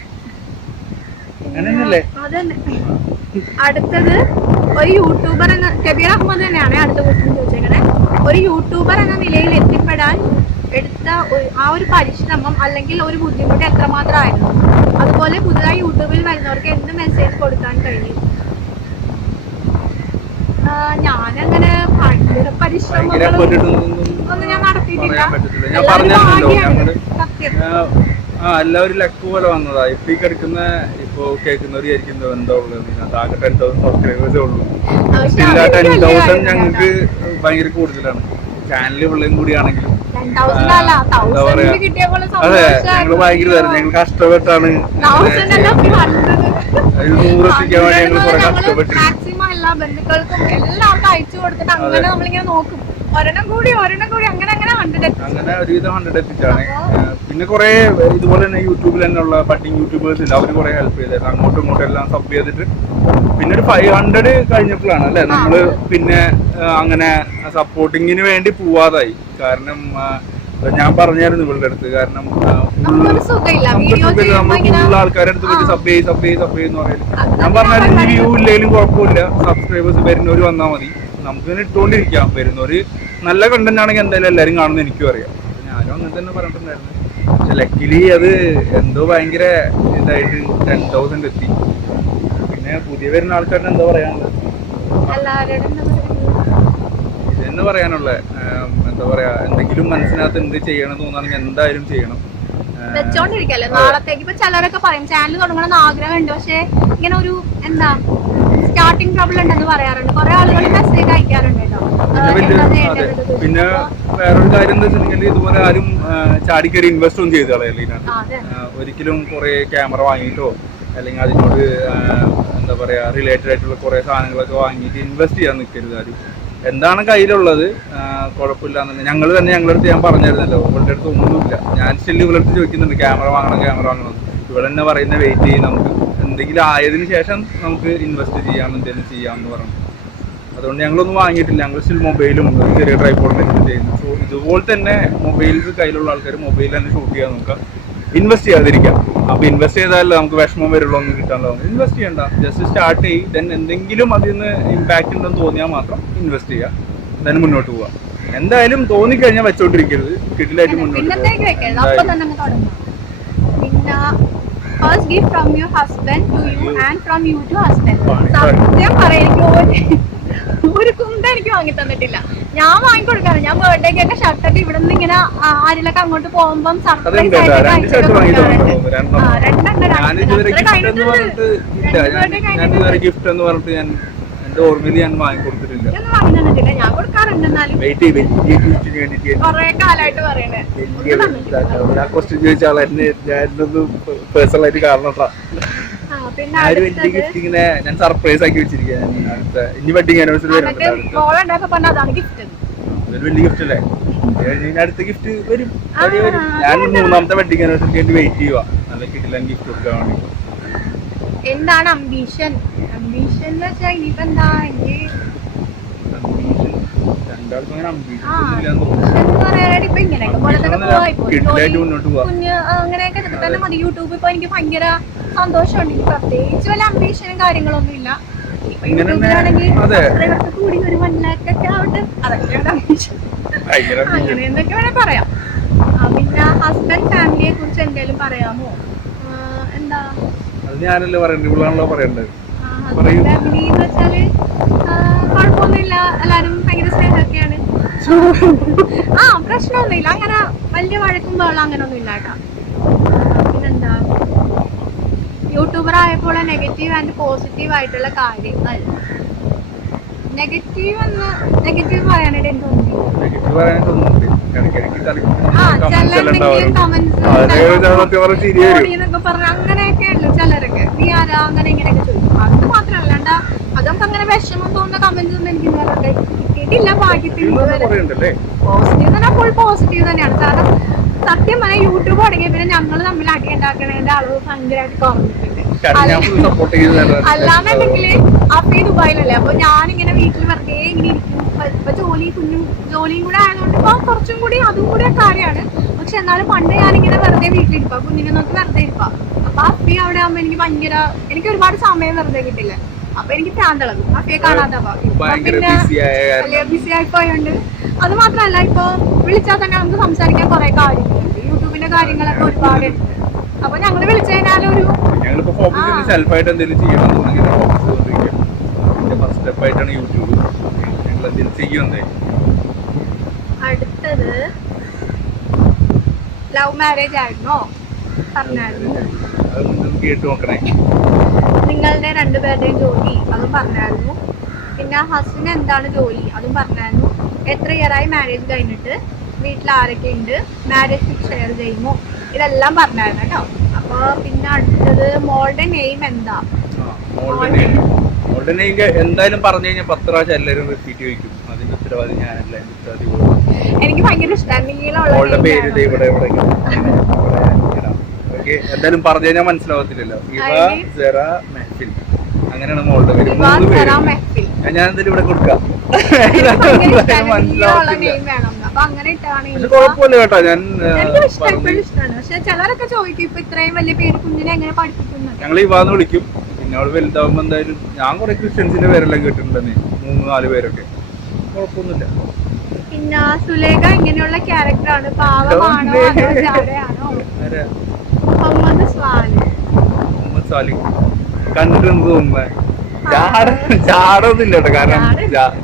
അങ്ങനെയല്ലേ? അതന്നെ. അടുത്തത് ഒരു യൂട്യൂബർ എന്ന കബീർ അഹമ്മദ് തന്നെയാണ് അടുത്ത ക്വസ്റ്റ്യൻ ചോദിച്ചേക്കണേ. ഒരു യൂട്യൂബർ എന്ന നിലയിൽ എത്തിപ്പെടാൻ എടുത്ത ആ ഒരു പരിശ്രമം അല്ലെങ്കിൽ ഒരു ബുദ്ധിമുട്ട് എത്രമാത്രമായിരുന്നു? അതുപോലെ പുതുതായി യൂട്യൂബിൽ വരുന്നവർക്ക് എന്ത് മെസ്സേജ് കൊടുക്കാൻ കഴിയും? ഞാനങ്ങനെ ഭയങ്കര പരിശ്രമങ്ങളൊന്നും ഞാൻ നടത്തിയിട്ടില്ല. എല്ലാവരും ലക്ക് പോലെ വന്നതാ. ഇപ്പൊ ഈ കിടക്കുന്ന ഇപ്പൊ കേൾക്കുന്നവർ വിചാരിക്കുന്നത് എന്താ ഉള്ളത്, ആകെ 10,000 സബ്സ്ക്രൈബേഴ്സേ ഉള്ളൂ. 10,000 ഞങ്ങൾക്ക് ഭയങ്കര കൂടുതലാണ്. ചാനല് പിള്ളേരും കൂടിയാണെങ്കിലും എന്താ പറയാ, അതെ ഞങ്ങള് ഭയങ്കര ഞങ്ങൾ കഷ്ടപ്പെട്ടാണ് 100 എത്തിക്കാൻ വേണ്ടി ഞങ്ങൾ കുറെ കഷ്ടപ്പെട്ടു. എല്ലാ ബന്ധുക്കൾക്കും എല്ലാവർക്കും അയച്ചു കൊടുത്തിട്ട് അങ്ങനെ നമ്മളിങ്ങനെ നോക്കും. ഒരെണ്ണം കൂടി അങ്ങനെ ഒരുവിധം 100 എത്തിച്ചാണ്. പിന്നെ കുറെ ഇതുപോലെ തന്നെ യൂട്യൂബിൽ തന്നെ ഉള്ള ബഡ്ഡിങ് യൂട്യൂബേഴ്സ് ഇല്ല, അവര് കുറെ ഹെൽപ്പ് ചെയ്തായിരുന്നു. അങ്ങോട്ടും ഇങ്ങോട്ടും എല്ലാം സബ് ചെയ്തിട്ട് പിന്നെ ഒരു 500 കഴിഞ്ഞപ്പോഴാണ് അല്ലെ നമ്മള് പിന്നെ അങ്ങനെ സപ്പോർട്ടിങ്ങിന് വേണ്ടി പോവാതായി. കാരണം ഞാൻ പറഞ്ഞായിരുന്നു ഇവളുടെ അടുത്ത്, കാരണം നമ്മൾ ഫുൾ ആൾക്കാരുടെ അടുത്ത് പോയിട്ട് സബ് ചെയ്യുന്ന പറയല്. ഞാൻ പറഞ്ഞാലും വ്യൂ ഇല്ലെങ്കിലും കുഴപ്പമില്ല, സബ്സ്ക്രൈബേഴ്സ് വരുന്നവര് വന്നാൽ മതി, നമുക്ക് ഇട്ടുകൊണ്ടിരിക്കാം. വരുന്നവര് നല്ല കണ്ടന്റ് ആണെങ്കിൽ എന്തായാലും എല്ലാരും കാണുന്ന എനിക്കും അറിയാം. ഞാനും അങ്ങനെ തന്നെ പറഞ്ഞിട്ടുണ്ടായിരുന്നു. പക്ഷെ ലക്കിലി അത് എന്തോ ഭയങ്കര ഇതായിട്ട് 10,000 എത്തി. പിന്നെ പുതിയ വരുന്ന ആൾക്കാരുടെ എന്താ പറയാനുള്ളത് എന്ന് പറയാനുള്ള എന്താ പറയാ, എന്തെങ്കിലും മനസ്സിനകത്ത് എന്ത് ചെയ്യണം തോന്നുകയാണെങ്കിൽ എന്തായാലും ചെയ്യണം. വെച്ചോണ്ടിരിക്കല്ലേ നാളത്തേക്ക്. ഇപ്പൊ ചിലരൊക്കെ പറയും ചാനൽ തുടങ്ങണമെന്ന് ആഗ്രഹമുണ്ട്, പക്ഷെ ഇങ്ങനെ ഒരു എന്താ സ്റ്റാർട്ടിങ് ട്രബിൾ ഉണ്ടെന്ന് പറയാറുണ്ട്. കുറെ ആളുകൾ മെസ്സേജ് അയക്കാറുണ്ട് കേട്ടോ. പിന്നെ വേറൊരു കാര്യം എന്താ വെച്ചിട്ടുണ്ടെങ്കിൽ ഇതുപോലെ ആരും ചാടിക്കറി ഇൻവെസ്റ്റ് ഒന്നും ചെയ്ത് കളയല്ലേ ഇതിനകത്ത്. ഒരിക്കലും കുറെ ക്യാമറ വാങ്ങിയിട്ടോ അല്ലെങ്കിൽ അതിനോട് എന്താ പറയാ റിലേറ്റഡ് ആയിട്ടുള്ള കുറെ സാധനങ്ങളൊക്കെ വാങ്ങിയിട്ട് ഇൻവെസ്റ്റ് ചെയ്യാൻ നിൽക്കരുത് ആരും. എന്താണ് കയ്യിലുള്ളത് കുഴപ്പമില്ല എന്നുണ്ട്. ഞങ്ങളുടെ അടുത്ത് ഞാൻ പറഞ്ഞായിരുന്നല്ലോ, ഇവളുടെ അടുത്ത് ഒന്നുമില്ല. ഞാൻ സ്റ്റിൽ ഇവളുടെ അടുത്ത് ചോദിക്കുന്നുണ്ട് ക്യാമറ വാങ്ങണം. ഇവിടെ തന്നെ പറയുന്ന വെയിറ്റ് ചെയ്യും, നമുക്ക് എന്തെങ്കിലും ആയതിനു ശേഷം നമുക്ക് ഇൻവെസ്റ്റ് ചെയ്യാം, എന്തെങ്കിലും ചെയ്യാമെന്ന് പറഞ്ഞു. അതുകൊണ്ട് ഞങ്ങളൊന്നും വാങ്ങിയിട്ടില്ല. ഞങ്ങൾ സ്റ്റിൽ മൊബൈലും ചെറിയ ട്രൈപോഡും ചെയ്യുന്നു. സോ ഇതുപോലെ തന്നെ മൊബൈൽസ് കയ്യിലുള്ള ആൾക്കാർ മൊബൈലിൽ തന്നെ ഷൂട്ട് ചെയ്യാൻ നോക്കുക, ഇൻവെസ്റ്റ് ചെയ്യാതിരിക്കാം. അപ്പൊ ഇൻവെസ്റ്റ് ചെയ്താലേ നമുക്ക് വിഷമം വരുള്ളൂ, ഒന്നും കിട്ടാനുള്ള. ഇൻവെസ്റ്റ് ചെയ്യണ്ട, ജസ്റ്റ് സ്റ്റാർട്ട് ചെയ്യും. ദെൻ എന്തെങ്കിലും അതിൽ നിന്ന് ഇമ്പാക്ട് ഉണ്ടെന്ന് തോന്നിയാൽ മാത്രം ഇൻവെസ്റ്റ് ചെയ്യുക, ദെൻ മുന്നോട്ട് പോവാം. എന്തായാലും തോന്നിക്കഴിഞ്ഞാൽ വെച്ചോണ്ടിരിക്കരുത്, കിട്ടിലായിട്ട് മുന്നോട്ട് പോകാം. First gift from your husband to you and from you to husband. സത്യം പറയാം, ഒരു കുന്ത എനിക്ക് വാങ്ങി തന്നിട്ടില്ല. ഞാൻ വാങ്ങിക്കൊടുക്കാറ്. ഞാൻ ബർത്ത്ഡേക്കൊക്കെ ഷർട്ടൊക്കെ ഇവിടെ നിന്ന് ഇങ്ങനെ ആരിലൊക്കെ അങ്ങോട്ട് പോകുമ്പം സർപ്രൈസ് ആയിട്ട് ഗിഫ്റ്റ് എന്ന് പറഞ്ഞിട്ട് ഞാൻ എന്റെ ഓർമ്മയിൽ ഞാൻ വാങ്ങിക്കൊടുത്തിട്ടില്ല. വാങ്ങി തന്നിട്ടില്ല, ഞാൻ കൊടുക്കാറുണ്ട്. എന്നാലും കൊറേ കാലമായിട്ട് പറയണേ ക്വസ്റ്റ്യൻ ചോദിച്ച ആളെ ഞാനൊന്ന് പേഴ്സണലായിട്ട് കാരണം ഇങ്ങനെ ഞാൻ സർപ്രൈസ് ആക്കി വെച്ചിരിക്കുകയാണ്. ഇനി വെഡിങ് ആനിവേഴ്സറി വരുന്നുണ്ട്. വലിയ ഗിഫ്റ്റ് അല്ലേ? അടുത്ത ഗിഫ്റ്റ് വരും. ഞാൻ 3ാമത്തെ വെഡിങ് ആനിവേഴ്സറിക്ക് വേണ്ടി വെയിറ്റ് ചെയ്യുക, നല്ല കിട്ടില്ല ഗിഫ്റ്റ് കൊടുക്കാൻ വേണ്ടി. എന്താണ് അംബീഷൻ? അംബീഷൻ എന്ന് വെച്ചാൽ ഇനിയിപ്പോ എന്താ അങ്ങനെയൊക്കെ തന്നെ മതി. യൂട്യൂബ് ഇപ്പൊ എനിക്ക് ഭയങ്കര സന്തോഷമുണ്ട്. എനിക്ക് പ്രത്യേകിച്ച് വല്ല അംബീഷനും കാര്യങ്ങളൊന്നും ഇല്ല. യൂട്യൂബിലാണെങ്കിൽ കൂടി ഒരു 1 lakh ഒക്കെ ആവട്ടെ, അതൊക്കെയാണ് അംബീഷൻ. അങ്ങനെ എന്തൊക്കെ വേണേ പറയാം. പിന്നെ ഹസ്ബൻഡ് ഫാമിലിയെ കുറിച്ച് എന്തെങ്കിലും പറയാമോ? എന്താ ഞാനല്ലേ പറയണ്ടത്, ഇവളാണല്ലോ പറയേണ്ടത്. ഫാമിലി എന്ന് വെച്ചാല് കുഴപ്പമൊന്നുമില്ല, എല്ലാരും ഭയങ്കര സ്നേഹമൊക്കെയാണ്. പ്രശ്നമൊന്നുമില്ല, അങ്ങനെ വലിയ വഴക്കും ബഹളം അങ്ങനൊന്നും ഇല്ല കേട്ടോ. പിന്നെന്താ, യൂട്യൂബർ ആയപ്പോൾ നെഗറ്റീവ് ആൻഡ് പോസിറ്റീവ് ആയിട്ടുള്ള കാര്യങ്ങൾ. നെഗറ്റീവ് പറയാനായിട്ട് എനിക്ക് തോന്നുന്നു പറഞ്ഞ അങ്ങനെയൊക്കെ ഉള്ളു ചിലരൊക്കെ. നീ ആരാ അങ്ങനെ ഇങ്ങനെയൊക്കെ ചോദിക്കും. അത് മാത്രമല്ലാണ്ട് അതൊക്കെ അങ്ങനെ വിഷമം തോന്നുന്ന കമന്റ്സ് ഒന്നും എനിക്ക് കിട്ടിയിട്ടില്ല ഭാഗ്യത്തിന്. പോസിറ്റീവ് തന്നെ, ഫുൾ പോസിറ്റീവ് തന്നെയാണ്. കാരണം സത്യം പറഞ്ഞാൽ യൂട്യൂബ് തുടങ്ങിയ പിന്നെ ഞങ്ങൾ തമ്മിൽ അടി ഉണ്ടാക്കണതിന്റെ അളവ് ഭയങ്കരമായിട്ട് കുറഞ്ഞിട്ടുണ്ട്. അല്ലാന്നുണ്ടെങ്കിൽ അപ്പി ദുബായിലല്ലേ, അപ്പൊ ഞാനിങ്ങനെ വീട്ടിൽ വെറുതെ ഇങ്ങനെ ഇരിക്കും. ഇപ്പൊ ജോലിയും കൂടെ ആയതുകൊണ്ട് ഇപ്പൊ കുറച്ചും കൂടി അതും കൂടി കാര്യമാണ്. പക്ഷെ എന്നാലും പണ്ട് ഞാനിങ്ങനെ വെറുതെ വീട്ടിലിരിപ്പാ, കുഞ്ഞിനെ നോക്കി വെറുതെ ഇരിപ്പാ. അപ്പൊ അപ്പി അവിടെ ആവുമ്പോ എനിക്ക് ഒരുപാട് സമയം വെറുതെ കിട്ടില്ല. അപ്പൊ എനിക്ക് ഭ്രാന്തളകും അപ്പിയെ കാണാത്തപ്പോ. പിന്നെ ബിസി ആയി പോയോണ്ട് അത് മാത്രല്ല, ഇപ്പൊ വിളിച്ചാൽ തന്നെ നമുക്ക് സംസാരിക്കാൻ കുറെ കാര്യങ്ങളുണ്ട്. യൂട്യൂബിന്റെ കാര്യങ്ങളൊക്കെ ഒരുപാടുണ്ട്. അപ്പൊ ഞങ്ങള് വിളിച്ചു കഴിഞ്ഞാലൊരു സെൽഫായിട്ട് എന്തെങ്കിലും ചെയ്യണം ഫസ്റ്റ് സ്റ്റെപ്പായിട്ടാണ് യൂട്യൂബ്. ഞങ്ങൾ എന്തെങ്കിലും ചെയ്യുന്നേ. അടുത്തത് ലവ് മാരേജ് ആയിരുന്നോ പറഞ്ഞായിരുന്നു. കേട്ട് നോക്കണേ. നിങ്ങളുടെ രണ്ടുപേരുടെയും ജോലി അതും പറഞ്ഞായിരുന്നു. പിന്നെ ഹസ്ബൻഡിന് എന്താണ് ജോലി അതും പറഞ്ഞായിരുന്നു. എത്ര ഇയറായി മാരേജ് കഴിഞ്ഞിട്ട്, വീട്ടിൽ ആരൊക്കെ ഉണ്ട്, മാരേജ് ഫിക്സ് ഷെയർ ചെയ്യുമോ, ഇതെല്ലാം പറഞ്ഞായിരുന്നു കേട്ടോ. അപ്പൊ പിന്നെ അടുത്തത് മോളുടെ നെയിം എന്താ? മോളുടെ നെയിം എന്തായാലും പറഞ്ഞു കഴിഞ്ഞാൽ 10 പ്രാവശ്യം എല്ലാവരും റിപ്പീറ്റ് ചോദിക്കും. അതിന്റെ ഉത്തരവാദി ഞാനല്ല. എനിക്ക് ഭയങ്കര ഇഷ്ടമാണ് മോളുടെ പേര് എന്തായാലും പറഞ്ഞു കഴിഞ്ഞാൽ മനസ്സിലാവത്തില്ലല്ലോ. അങ്ങനെയാണ് മോളുടെ പേര്. 3 പേര് ഞാൻ എന്തായാലും ഇവിടെ കൊടുക്കാം. കുഴപ്പമില്ല കേട്ടോ. ചിലരൊക്കെ ചോദിക്കും ഇപ്പൊ ഇത്രയും വലിയ പേര് കുഞ്ഞിനെ എങ്ങനെ പഠിപ്പിക്കുന്നു. ഞങ്ങൾ ഇവാന്ന് വിളിക്കും. പിന്നെ അവള് വലുതാവുമ്പോ എന്തായാലും ഞാൻ കുറെ ക്രിസ്ത്യൻസിന്റെ പേരെല്ലാം കേട്ടിട്ടുണ്ടെന്ന്, 3-4 പേരൊക്കെ. കുഴപ്പമൊന്നുമില്ല. പിന്നെ സുലേഖ ഇങ്ങനെയുള്ള ക്യാരക്ടറാണ്, പാവമാണോ അതോ ജാടയാണോ? മുഹമ്മദ് സാലിഹ് കണ്ടിട്ടെന്ന് തോന്നുന്നേ. ജാടൊന്നുമില്ല കേട്ടോ. കാരണം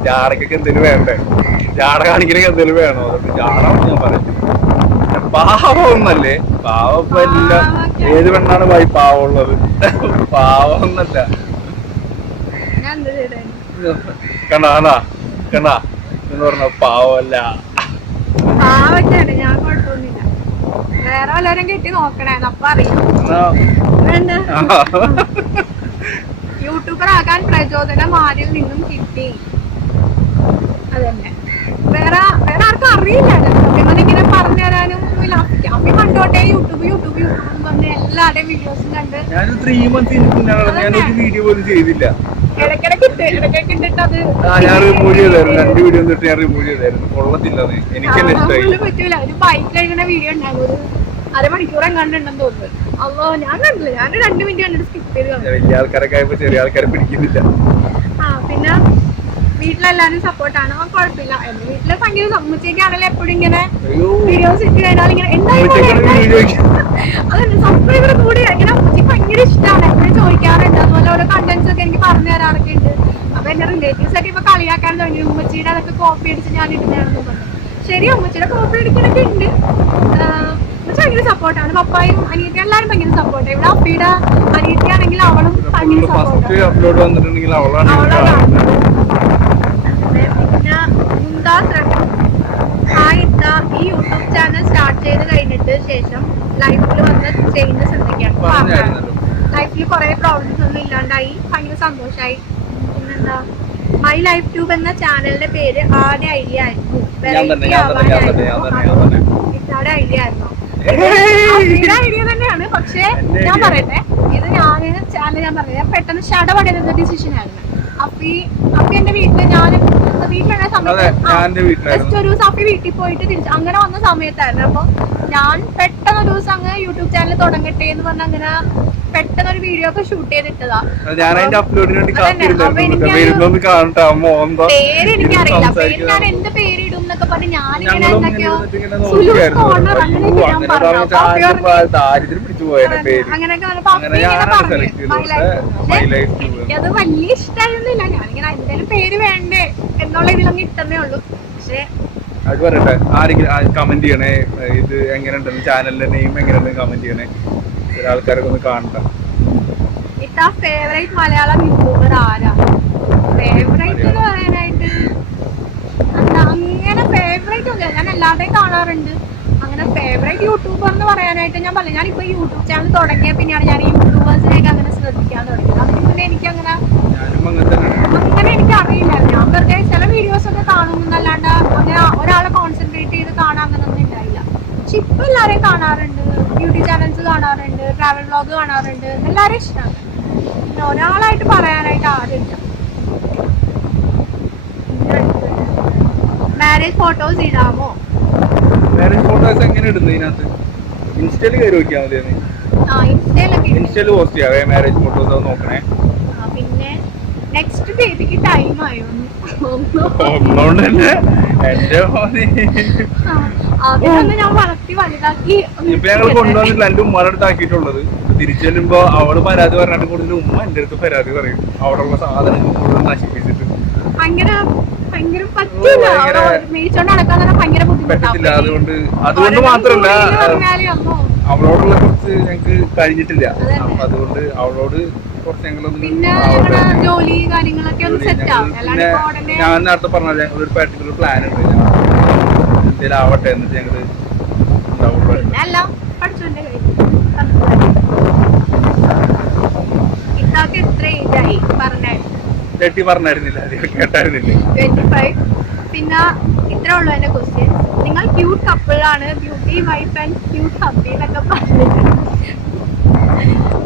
ജാടക്കൊക്കെ എന്തെങ്കിലും വേണ്ടേ, ജാട കാണിക്കണൊക്കെ എന്തെങ്കിലും വേണോ? അതുകൊണ്ട് ജാടാന്ന് ഞാൻ പറയും. പാവമൊന്നല്ലേ, പാവം ഇപ്പൊ എല്ലാം ഏത് പെണ്ണാണ് പാവമുള്ളത്? പാവമൊന്നല്ല. കണ്ടാ എന്ന് പറഞ്ഞ പാവമല്ല. പാവൊക്കെയാണ്, ഞാൻ കുഴപ്പമൊന്നുമില്ല. വേറെ വല്ലവരും കെട്ടി നോക്കണേ അപ്പൊ അറിയാം. യൂട്യൂബർ ആകാൻ പ്രചോദനം ആരിൽ നിന്നും കിട്ടി? അതന്നെ, വേറെ ആർക്കും അറിയില്ല. ഇങ്ങനെ പറഞ്ഞു തരാനും ഒന്നുമില്ല. അമ്മ കണ്ടോട്ടെ യൂട്യൂബ് പറഞ്ഞ എല്ലാവരുടെയും വീഡിയോസും കണ്ട് ഞാൻ 3 months ഞാനൊരു വീഡിയോ പോലും ചെയ്തില്ല. ഇടയ്ക്കിടയ്ക്ക് ഇട്ടിട്ട് അത് ഞാൻ റിമൂവ് ചെയ്തായിരുന്നു. 2 വീഡിയോ തൊട്ട് ഞാൻ റിമൂവ് ചെയ്തായിരുന്നു. കൊള്ളത്തില്ലെന്ന് എനിക്ക് തന്നെ ഇഷ്ടമായി. പറ്റൂല. ഒരു ബൈക്ക് കഴിക്കുന്ന വീഡിയോ ഉണ്ടാകും, ഒരു അരമണിക്കൂർ കണ്ടിട്ടുണ്ടെന്ന് തോന്നുന്നു. അല്ലോ ഞാൻ കണ്ടില്ല, ഞാൻ 2 മിനിറ്റ് കണ്ടിട്ട് സ്കിപ്പ് ചെയ്ത്. വലിയ ആൾക്കാരൊക്കെ ആയപ്പോ ചെറിയ ആൾക്കാരെ പിടിക്കുന്നില്ല. പിന്നെ വീട്ടിലെല്ലാരും സപ്പോർട്ടാണ്, കുഴപ്പമില്ല. എന്റെ വീട്ടില് ഭയങ്കര സമ്മതിക്കാണല്ലോ. എപ്പോഴും ഇങ്ങനെ വീഡിയോസ് ഇട്ട് കഴിഞ്ഞാൽ ഇങ്ങനെ അതന്നെ സബ്സ്ക്രൈബർ കൂടി ഇങ്ങനെ അമ്മച്ചിക്ക് ഭയങ്കര ഇഷ്ടമാണ്. എപ്പോഴും ചോദിക്കാറുണ്ട്. അതുപോലെ ഓരോ കണ്ടന്റ്സ് ഒക്കെ എനിക്ക് പറഞ്ഞു തരാറൊക്കെ ഉണ്ട്. അപ്പൊ എന്റെ റിലേറ്റീവ്സ് ഒക്കെ ഇപ്പൊ കളിയാക്കാൻ തുടങ്ങി, ഉമ്മച്ചിയുടെ അതൊക്കെ കോപ്പി അടിച്ച് ഞാൻ ഇടുന്നതാണെന്ന് പറഞ്ഞു. ശരി, ഉമ്മച്ചിയുടെ കോപ്പി അടിക്കണൊക്കെ ഉണ്ട്. ഉമ്മച്ചി ഭയങ്കര സപ്പോർട്ടാണ്. പപ്പായും അനിയത്തി എല്ലാരും ഭയങ്കര സപ്പോർട്ട്. ഇവിടെ അപ്പിയുടെ അനിയത്തിയാണെങ്കിൽ അവളും ഭയങ്കര സപ്പോർട്ടാണ്. പിന്നെ ഈ യൂട്യൂബ് ചാനൽ സ്റ്റാർട്ട് ചെയ്ത് കഴിഞ്ഞിട്ട് ശേഷം ലൈഫിൽ വന്ന ചേഞ്ചസ് എന്തൊക്കെയാണ്? ലൈഫിൽ കുറെ പ്രോബ്ലംസ് ഒന്നും ഇല്ലാണ്ടായി, ഭയങ്കര സന്തോഷമായി. പിന്നെന്താ, മൈ ലൈഫ് ട്യൂബ് എന്ന ചാനലിന്റെ പേര് ആരുടെ ഐഡിയ ആയിരുന്നു? ഇത്താടെ ഐഡിയ ആയിരുന്നു. ഐഡിയ തന്നെയാണ്. പക്ഷെ ഞാൻ പറയട്ടെ, ഇത് ചാനൽ ഞാൻ പറഞ്ഞത് ഞാൻ പെട്ടെന്ന് ഷടപടയുന്ന ഡിസിഷൻ ആയിരുന്നു. അപ്പി എന്റെ വീട്ടില് വീട്ടിലുള്ള സമയത്ത് ജസ്റ്റ് ഒരു ദിവസം അപ്പി വീട്ടിൽ പോയിട്ട് തിരിച്ചു അങ്ങനെ വന്ന സമയത്തായിരുന്നു. അപ്പൊ ഞാൻ പെട്ടെന്ന് ഒരു ദിവസം അങ്ങ് യൂട്യൂബ് ചാനൽ തുടങ്ങട്ടെ എന്ന് പറഞ്ഞ അങ്ങനെ പെട്ടെന്ന് ഒരു വീഡിയോ ഒക്കെ ഷൂട്ട് ചെയ്തിട്ടതാ. പേര് എനിക്കറിയില്ല. പേര് ഞാൻ എന്ത് പേരിടും എന്നൊക്കെ പറഞ്ഞ് ഞാനിങ്ങനെ എന്തൊക്കെയോ സുലൂസ് കോർണർ അങ്ങനെയൊക്കെ ഞാൻ പറഞ്ഞു. അങ്ങനെയൊക്കെ എനിക്കത് വലിയ ഇഷ്ടമായിരുന്നില്ല. ഞാനിങ്ങനെ എന്തെങ്കിലും പേര് വേണ്ടേ എന്നുള്ള ഇതിലൊന്നും ഇട്ടതേ ഉള്ളൂ. പക്ഷെ അത് പറയട്ടെ, ആരെങ്കിലും കമന്റ് ചെയ്യണേ, ഇത് എങ്ങനെയുണ്ടെന്ന്, ചാനലിന്റെ നെയിം എങ്ങനെയുണ്ടെന്ന് കമന്റ് ചെയ്യണേ. ചില ആൾക്കാരൊക്കെ ഒന്ന് കാണണ്ട. ഇത്താ ഫേവറേറ്റ് മലയാളം യൂട്യൂബർ ആരാ? ഫേവറേറ്റ് എന്ന് പറയാനായിട്ട് അങ്ങനെ ഫേവറേറ്റ് ഒന്നുമില്ല. ഞാൻ എല്ലാവരുടെയും കാണാറുണ്ട്. അങ്ങനെ ഫേവറേറ്റ് യൂട്യൂബർ എന്ന് പറയാനായിട്ട് ഞാൻ പറഞ്ഞു. ഞാനിപ്പോ യൂട്യൂബ് ചാനൽ തുടങ്ങിയ പിന്നെയാണ് ഞാൻ ഈ യൂട്യൂബേഴ്സിനെയൊക്കെ അങ്ങനെ ശ്രദ്ധിക്കാൻ തുടങ്ങിയത്. അതിന് മുന്നേ എനിക്കങ്ങനെ എനിക്ക് അറിയില്ല. ഞാൻ വെറുതെ ചില വീഡിയോസ് ഒക്കെ കാണുന്നല്ലാണ്ട് അങ്ങനെ ഒരാളെ കോൺസെൻട്രേറ്റ് ചെയ്ത് കാണാൻ അങ്ങനെ ഒന്നും ഉണ്ടായില്ല. പക്ഷെ ഇപ്പൊ എല്ലാവരെയും ട്രാവൽ വ്ളോഗ് കാണാറുണ്ട്, എല്ലാവരും ഇഷ്ടമാണ്. പിന്നെ ഒരാളായിട്ട് പറയാനായിട്ട് ആരുമില്ല. മാരേജ് ഫോട്ടോസ് ഇടാമോ? മാരേജ് ഫോട്ടോസ് എങ്ങനെ ഇടുന്നത് ഇതിനകത്ത്? ഇൻസ്റ്റയിൽ കയറി നോക്കിയാൽ മതി. ഇൻസ്റ്റയിൽ പോസ്റ്റ് ചെയ്യാവേ മാരേജ് ഫോട്ടോസ് നോക്കണേ. പിന്നെ നെക്സ്റ്റ് ബേബിക്ക് ടൈം ആയോ? ഒന്നുകൊണ്ട് തന്നെ എന്റെ അതൊന്ന് ഞാൻ വളർത്തി വലുതാക്കി. ഇപ്പൊ ഞങ്ങൾ കൊണ്ടുവന്നിട്ടില്ല, എന്റെ ഉമ്മയുടെ അടുത്ത് ആക്കിയിട്ടുള്ളത്. തിരിച്ചു ചെല്ലുമ്പോ അവള് പരാതി പറഞ്ഞിട്ട് കൂടുതൽ ഉമ്മ എന്റെ അടുത്ത് പരാതി പറയും, അവിടെ ഉള്ള സാധനങ്ങൾ കൂടുതൽ നശിപ്പിച്ചിട്ട്. അങ്ങനെ ഭയങ്കര പറ്റില്ല, പറ്റത്തില്ല. അതുകൊണ്ട് മാത്രല്ല അവളോടുള്ള കുറച്ച് ഞങ്ങക്ക് കഴിഞ്ഞിട്ടില്ല. അപ്പൊ അതുകൊണ്ട് അവളോട് കുറച്ച് പിന്നെ ജോലി കാര്യങ്ങളൊക്കെ ഒന്ന് സെറ്റ് ആവും. പിന്നെ ഞാൻ നേരത്തെ പറഞ്ഞ ഞങ്ങളൊരു പാർട്ടിക്കുലർ പ്ലാൻ ഉണ്ട്, എന്തേലും ആവട്ടെ എന്നിട്ട് ഞങ്ങള് എല്ലാം പഠിച്ചോന്റെ ഇതൊക്കെ എത്ര ഏജായി പറഞ്ഞായിരുന്നില്ല, കേട്ടായിരുന്നില്ലേ? 25. പിന്നെ ഇത്ര ഉള്ളു എന്റെ ക്വസ്റ്റ്യൻ. നിങ്ങൾ ക്യൂട്ട് കപ്പിളാണ്, beauty wife and cute hubby എന്നൊക്കെ പറഞ്ഞിട്ടുണ്ട്.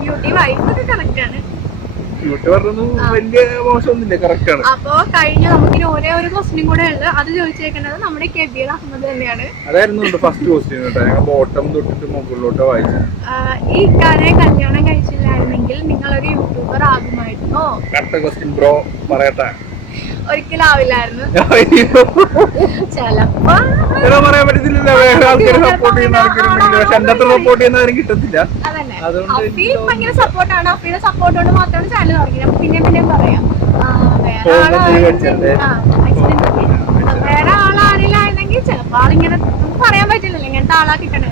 ബ്യൂട്ടി വൈഫ് ഒക്കെ കറക്റ്റ് ആണ്. അപ്പൊ കഴിഞ്ഞ നമുക്കിനി ഒരേ ഒരു ക്വസ്റ്റ്യൻ കൂടെ ഉള്ളു, അത് ചോദിച്ചേക്കുന്നത് നമ്മുടെ കെബീർ അഹമ്മദ് തന്നെയാണ്. ഈ ഇക്കാനെ കല്യാണം കഴിച്ചില്ലായിരുന്നെങ്കിൽ നിങ്ങളൊരു യൂട്യൂബർ ആകുമായിരുന്നോ? ഒരിക്കലും ആവില്ലായിരുന്നു. ചിലപ്പോ അതന്നെ ഭയങ്കര സപ്പോർട്ടാണ്. അഫീയുടെ സപ്പോർട്ട് കൊണ്ട് മാത്രമാണ് ചാനൽ തുടങ്ങിയത്. പിന്നെ പറയാം, വേറെ ആളാരിലായിരുന്നെങ്കിൽ ചിലപ്പോ ആളിങ്ങനെ പറയാൻ പറ്റില്ലല്ലോ ഇങ്ങനത്തെ ആളാ കിട്ടണേ.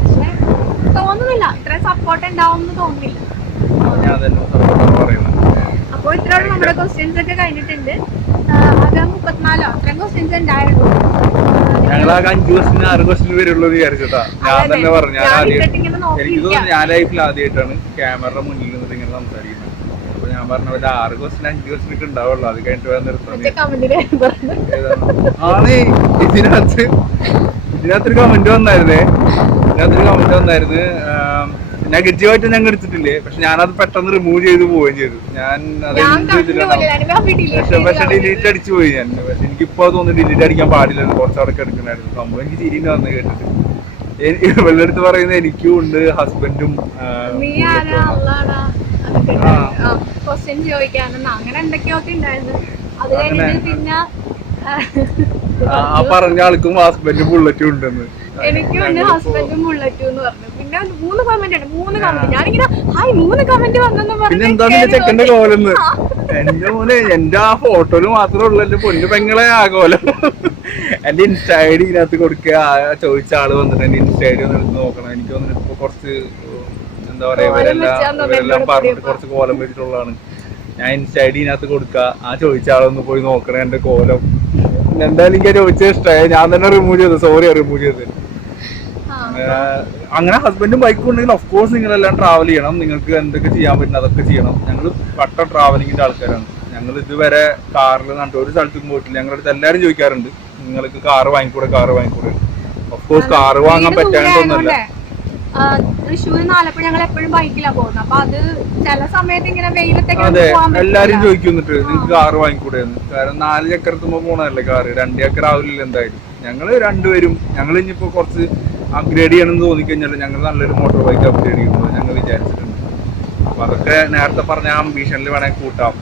പക്ഷെ തോന്നുന്നില്ല ഇത്രയും സപ്പോർട്ട് ഉണ്ടാവും എന്ന് തോന്നുന്നില്ല. അപ്പോൾ ഇത്രയോളം നമ്മുടെ ക്വസ്റ്റ്യൻസ് ഒക്കെ കഴിഞ്ഞിട്ടുണ്ട്. അത് 34 അത്രയും ക്വസ്റ്റ്യൻസ് ഉണ്ടായിരുന്നു. ഞാൻ ലൈഫിൽ ആദ്യമായിട്ടാണ് ക്യാമറ മുന്നിൽ നിന്നിട്ട് ഇങ്ങനെ സംസാരിക്കുന്നത്. അപ്പൊ ഞാൻ പറഞ്ഞ 6 ക്വസ്റ്റ്യൻ 5 ക്വസ്റ്റ്യൻ ഒക്കെ ഉണ്ടാവുള്ളൂ, അത് കഴിഞ്ഞിട്ട് വേറെ ആണ്. ഇതിനകത്തൊരു കമന്റ് വന്നായിരുന്നു. നെഗറ്റീവായിട്ട് ഞങ്ങൾ എടുത്തിട്ടില്ലേ, പക്ഷെ ഞാനത് പെട്ടെന്ന് റിമൂവ് ചെയ്ത് പോവുകയും ചെയ്തു. ഞാൻ അത് പക്ഷെ ഡിലീറ്റ് അടിച്ചു പോയി ഞാൻ. പക്ഷെ എനിക്കിപ്പോ തോന്നുന്നു ഡിലീറ്റ് അടിക്കാൻ പാടില്ലെന്ന്, കുറച്ചവിടൊക്കെ എടുക്കണായിരുന്നു സംഭവം. എനിക്ക് ചിരിന്റെ വന്ന് കേട്ടിട്ട് ഇവളുടെ അടുത്ത് പറയുന്നത് എനിക്കും ഉണ്ട് ഹസ്ബൻഡും അങ്ങനെ എന്തൊക്കെയൊക്കെ ഉണ്ടായിരുന്നു. അത് കഴിഞ്ഞിട്ട് പിന്നെ ആ പറഞ്ഞ ആൾക്കും ഹസ്ബൻഡും ബുള്ളറ്റും ഉണ്ടെന്ന്. എനിക്കും ഉണ്ട് ഹസ്ബൻഡും ബുള്ളറ്റും എന്ന് പറഞ്ഞു. പിന്നെ 3 കമന്റ് ഉണ്ട്, 3 കമന്റ്. ഞാനിങ്ങനെ 3 കമന്റ് വന്നെന്ന് പറഞ്ഞു. ചെക്കന്റെ കോലെന്ന് എന്റെ മോനെ, എന്റെ ആ ഫോട്ടോയില് മാത്രമേ ഉള്ളൂ എന്റെ പൊന്നു പെങ്ങളെ ആ കോലം. എന്റെ ഇൻസ്റ്റ ഐ ഡി ഇതിനകത്ത് കൊടുക്കുക, ചോദിച്ച ആള് വന്നിട്ട് എന്റെ ഇൻസ്റ്റ ഐ ഡി ഒന്ന് എടുത്ത് നോക്കണം. എനിക്ക് തോന്നുന്നു ഇപ്പൊ കുറച്ച് എന്താ പറയാ, ഇവരെല്ലാം പറഞ്ഞിട്ട് കുറച്ച് കോലം വെച്ചിട്ടുള്ളതാണ്. ഞാൻ ഇൻസ്റ്റ ഐ ഡി ഇതിനകത്ത് കൊടുക്കുക, ആ ചോദിച്ച ആളൊന്ന് പോയി നോക്കണേ എന്റെ കോലം. എന്തായാലും എനിക്ക് ചോദിച്ചത് ഇഷ്ടമായി, ഞാൻ തന്നെ റിമൂവ് ചെയ്തു. സോറി റിമൂവ് ചെയ്തത്. അങ്ങനെ ഹസ്ബൻഡും ബൈക്കും ഉണ്ടെങ്കിൽ ഓഫ് കോഴ്സ് നിങ്ങളെല്ലാം ട്രാവൽ ചെയ്യണം. നിങ്ങൾക്ക് എന്തൊക്കെ ചെയ്യാൻ പറ്റുന്ന അതൊക്കെ ചെയ്യണം. ഞങ്ങൾ പട്ട ട്രാവലിങ്ങിന്റെ ആൾക്കാരാണ്. ഞങ്ങൾ ഇതുവരെ കാറിൽ കണ്ടു ഒരു സ്ഥലത്തും പോയിട്ടില്ല. ഞങ്ങളുടെ അടുത്ത് എല്ലാവരും ചോദിക്കാറുണ്ട്, നിങ്ങൾക്ക് കാറ് വാങ്ങിക്കൂടെ. ഓഫ് കോഴ്സ് കാറ് വാങ്ങാൻ പറ്റാണ്ടൊന്നുമല്ല. തൃശ്ശൂർ ആലപ്പുഴ ഞങ്ങൾ എപ്പോഴും ബൈക്കിലാണ് പോകുന്നത്. അപ്പൊ അത് ചില സമയത്ത് ഇങ്ങനെ വെയിലത്തൊക്കെ എല്ലാരും ചോദിക്കുന്നിട്ട് നിങ്ങൾക്ക് കാറ് വാങ്ങിക്കൂടെ എന്ന്. കാരണം 4 ചക്രത്തുമ്പോ പോണല്ലേ കാറ്, 2 ചക്രം ആവില്ല എന്തായാലും. ഞങ്ങള് രണ്ടുപേരും ഞങ്ങൾ ഇനിയിപ്പോ കുറച്ച് അപ്ഗ്രേഡ് ചെയ്യണമെന്ന് തോന്നിക്കഴിഞ്ഞാൽ ഞങ്ങൾ നല്ലൊരു മോട്ടോർ ബൈക്ക് അപ്ഗ്രേഡ് ചെയ്യുന്നത് ഞങ്ങൾ വിചാരിച്ചിട്ടുണ്ട്. അപ്പൊ അതൊക്കെ നേരത്തെ പറഞ്ഞ ആംബിഷനിൽ വേണമെങ്കിൽ കൂട്ടാം.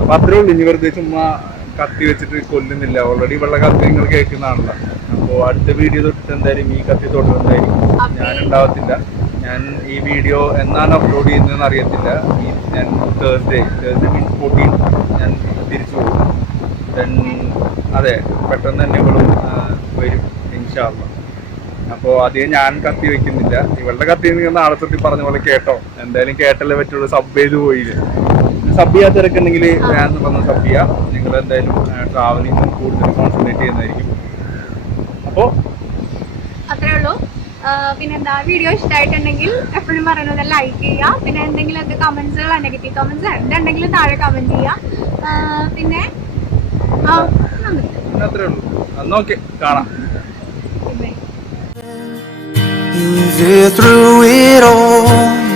അപ്പൊ അത്രേ ഉള്ളൂ. ഇനി വെറുതെ ചുമ്മാ കത്തി വെച്ചിട്ട് കൊല്ലുന്നില്ല. ഓൾറെഡി വെള്ള കത്തി നിങ്ങൾ കേൾക്കുന്നതാണല്ലോ. അപ്പോൾ അടുത്ത വീഡിയോ തൊട്ടിട്ട് എന്തായാലും ഈ കത്തി തൊട്ടുണ്ടായിരിക്കും. ഞാൻ ഉണ്ടാവത്തില്ല. ഞാൻ ഈ വീഡിയോ എന്നാണ് അപ്ലോഡ് ചെയ്യുന്നതെന്ന് അറിയത്തില്ല. ഞാൻ തേഴ്സ്ഡേ മീൻസ് 14 ഞാൻ തിരിച്ചു പോകും. അതെ, പെട്ടെന്ന് തന്നെ ഇവളും വരും ഇൻഷാ അല്ലാഹ്. അപ്പോൾ അധികം ഞാൻ കത്തി വെക്കുന്നില്ല. ഇവളുടെ കത്തി നിങ്ങൾ നാളെ തൊട്ടി പറഞ്ഞ പോലെ കേട്ടോ. എന്തായാലും കേട്ടല്ലേ പറ്റുള്ളൂ. സബ് ചെയ്ത് പോയില്ലേ. സബ് ചെയ്യാത്തവരൊക്കെ ഉണ്ടെങ്കിൽ ഞാൻ പറഞ്ഞ സബ് ചെയ്യാം. നിങ്ങൾ എന്തായാലും ട്രാവലിംഗ് കൂടുതൽ കോൺസെൻട്രേറ്റ് ചെയ്യുന്നതായിരിക്കും. അപ്പോൾ അത്രേ ഉള്ളൂ. പിന്നെന്താ, വീഡിയോ ഇഷ്ടമായിട്ടുണ്ടെങ്കിൽ എപ്പോഴും പറയുന്നത് ലൈക്ക് ചെയ്യുക. പിന്നെ എന്തെങ്കിലുമൊക്കെ കമന്റ്സുകൾ, നെഗറ്റീവ് കമന്റ്സ് എന്തുണ്ടെങ്കിലും താഴെ കമന്റ് ചെയ്യുക. പിന്നെ അത്രേ ഉള്ളൂ. ഓക്കെ, കാണാം. You was there through it all.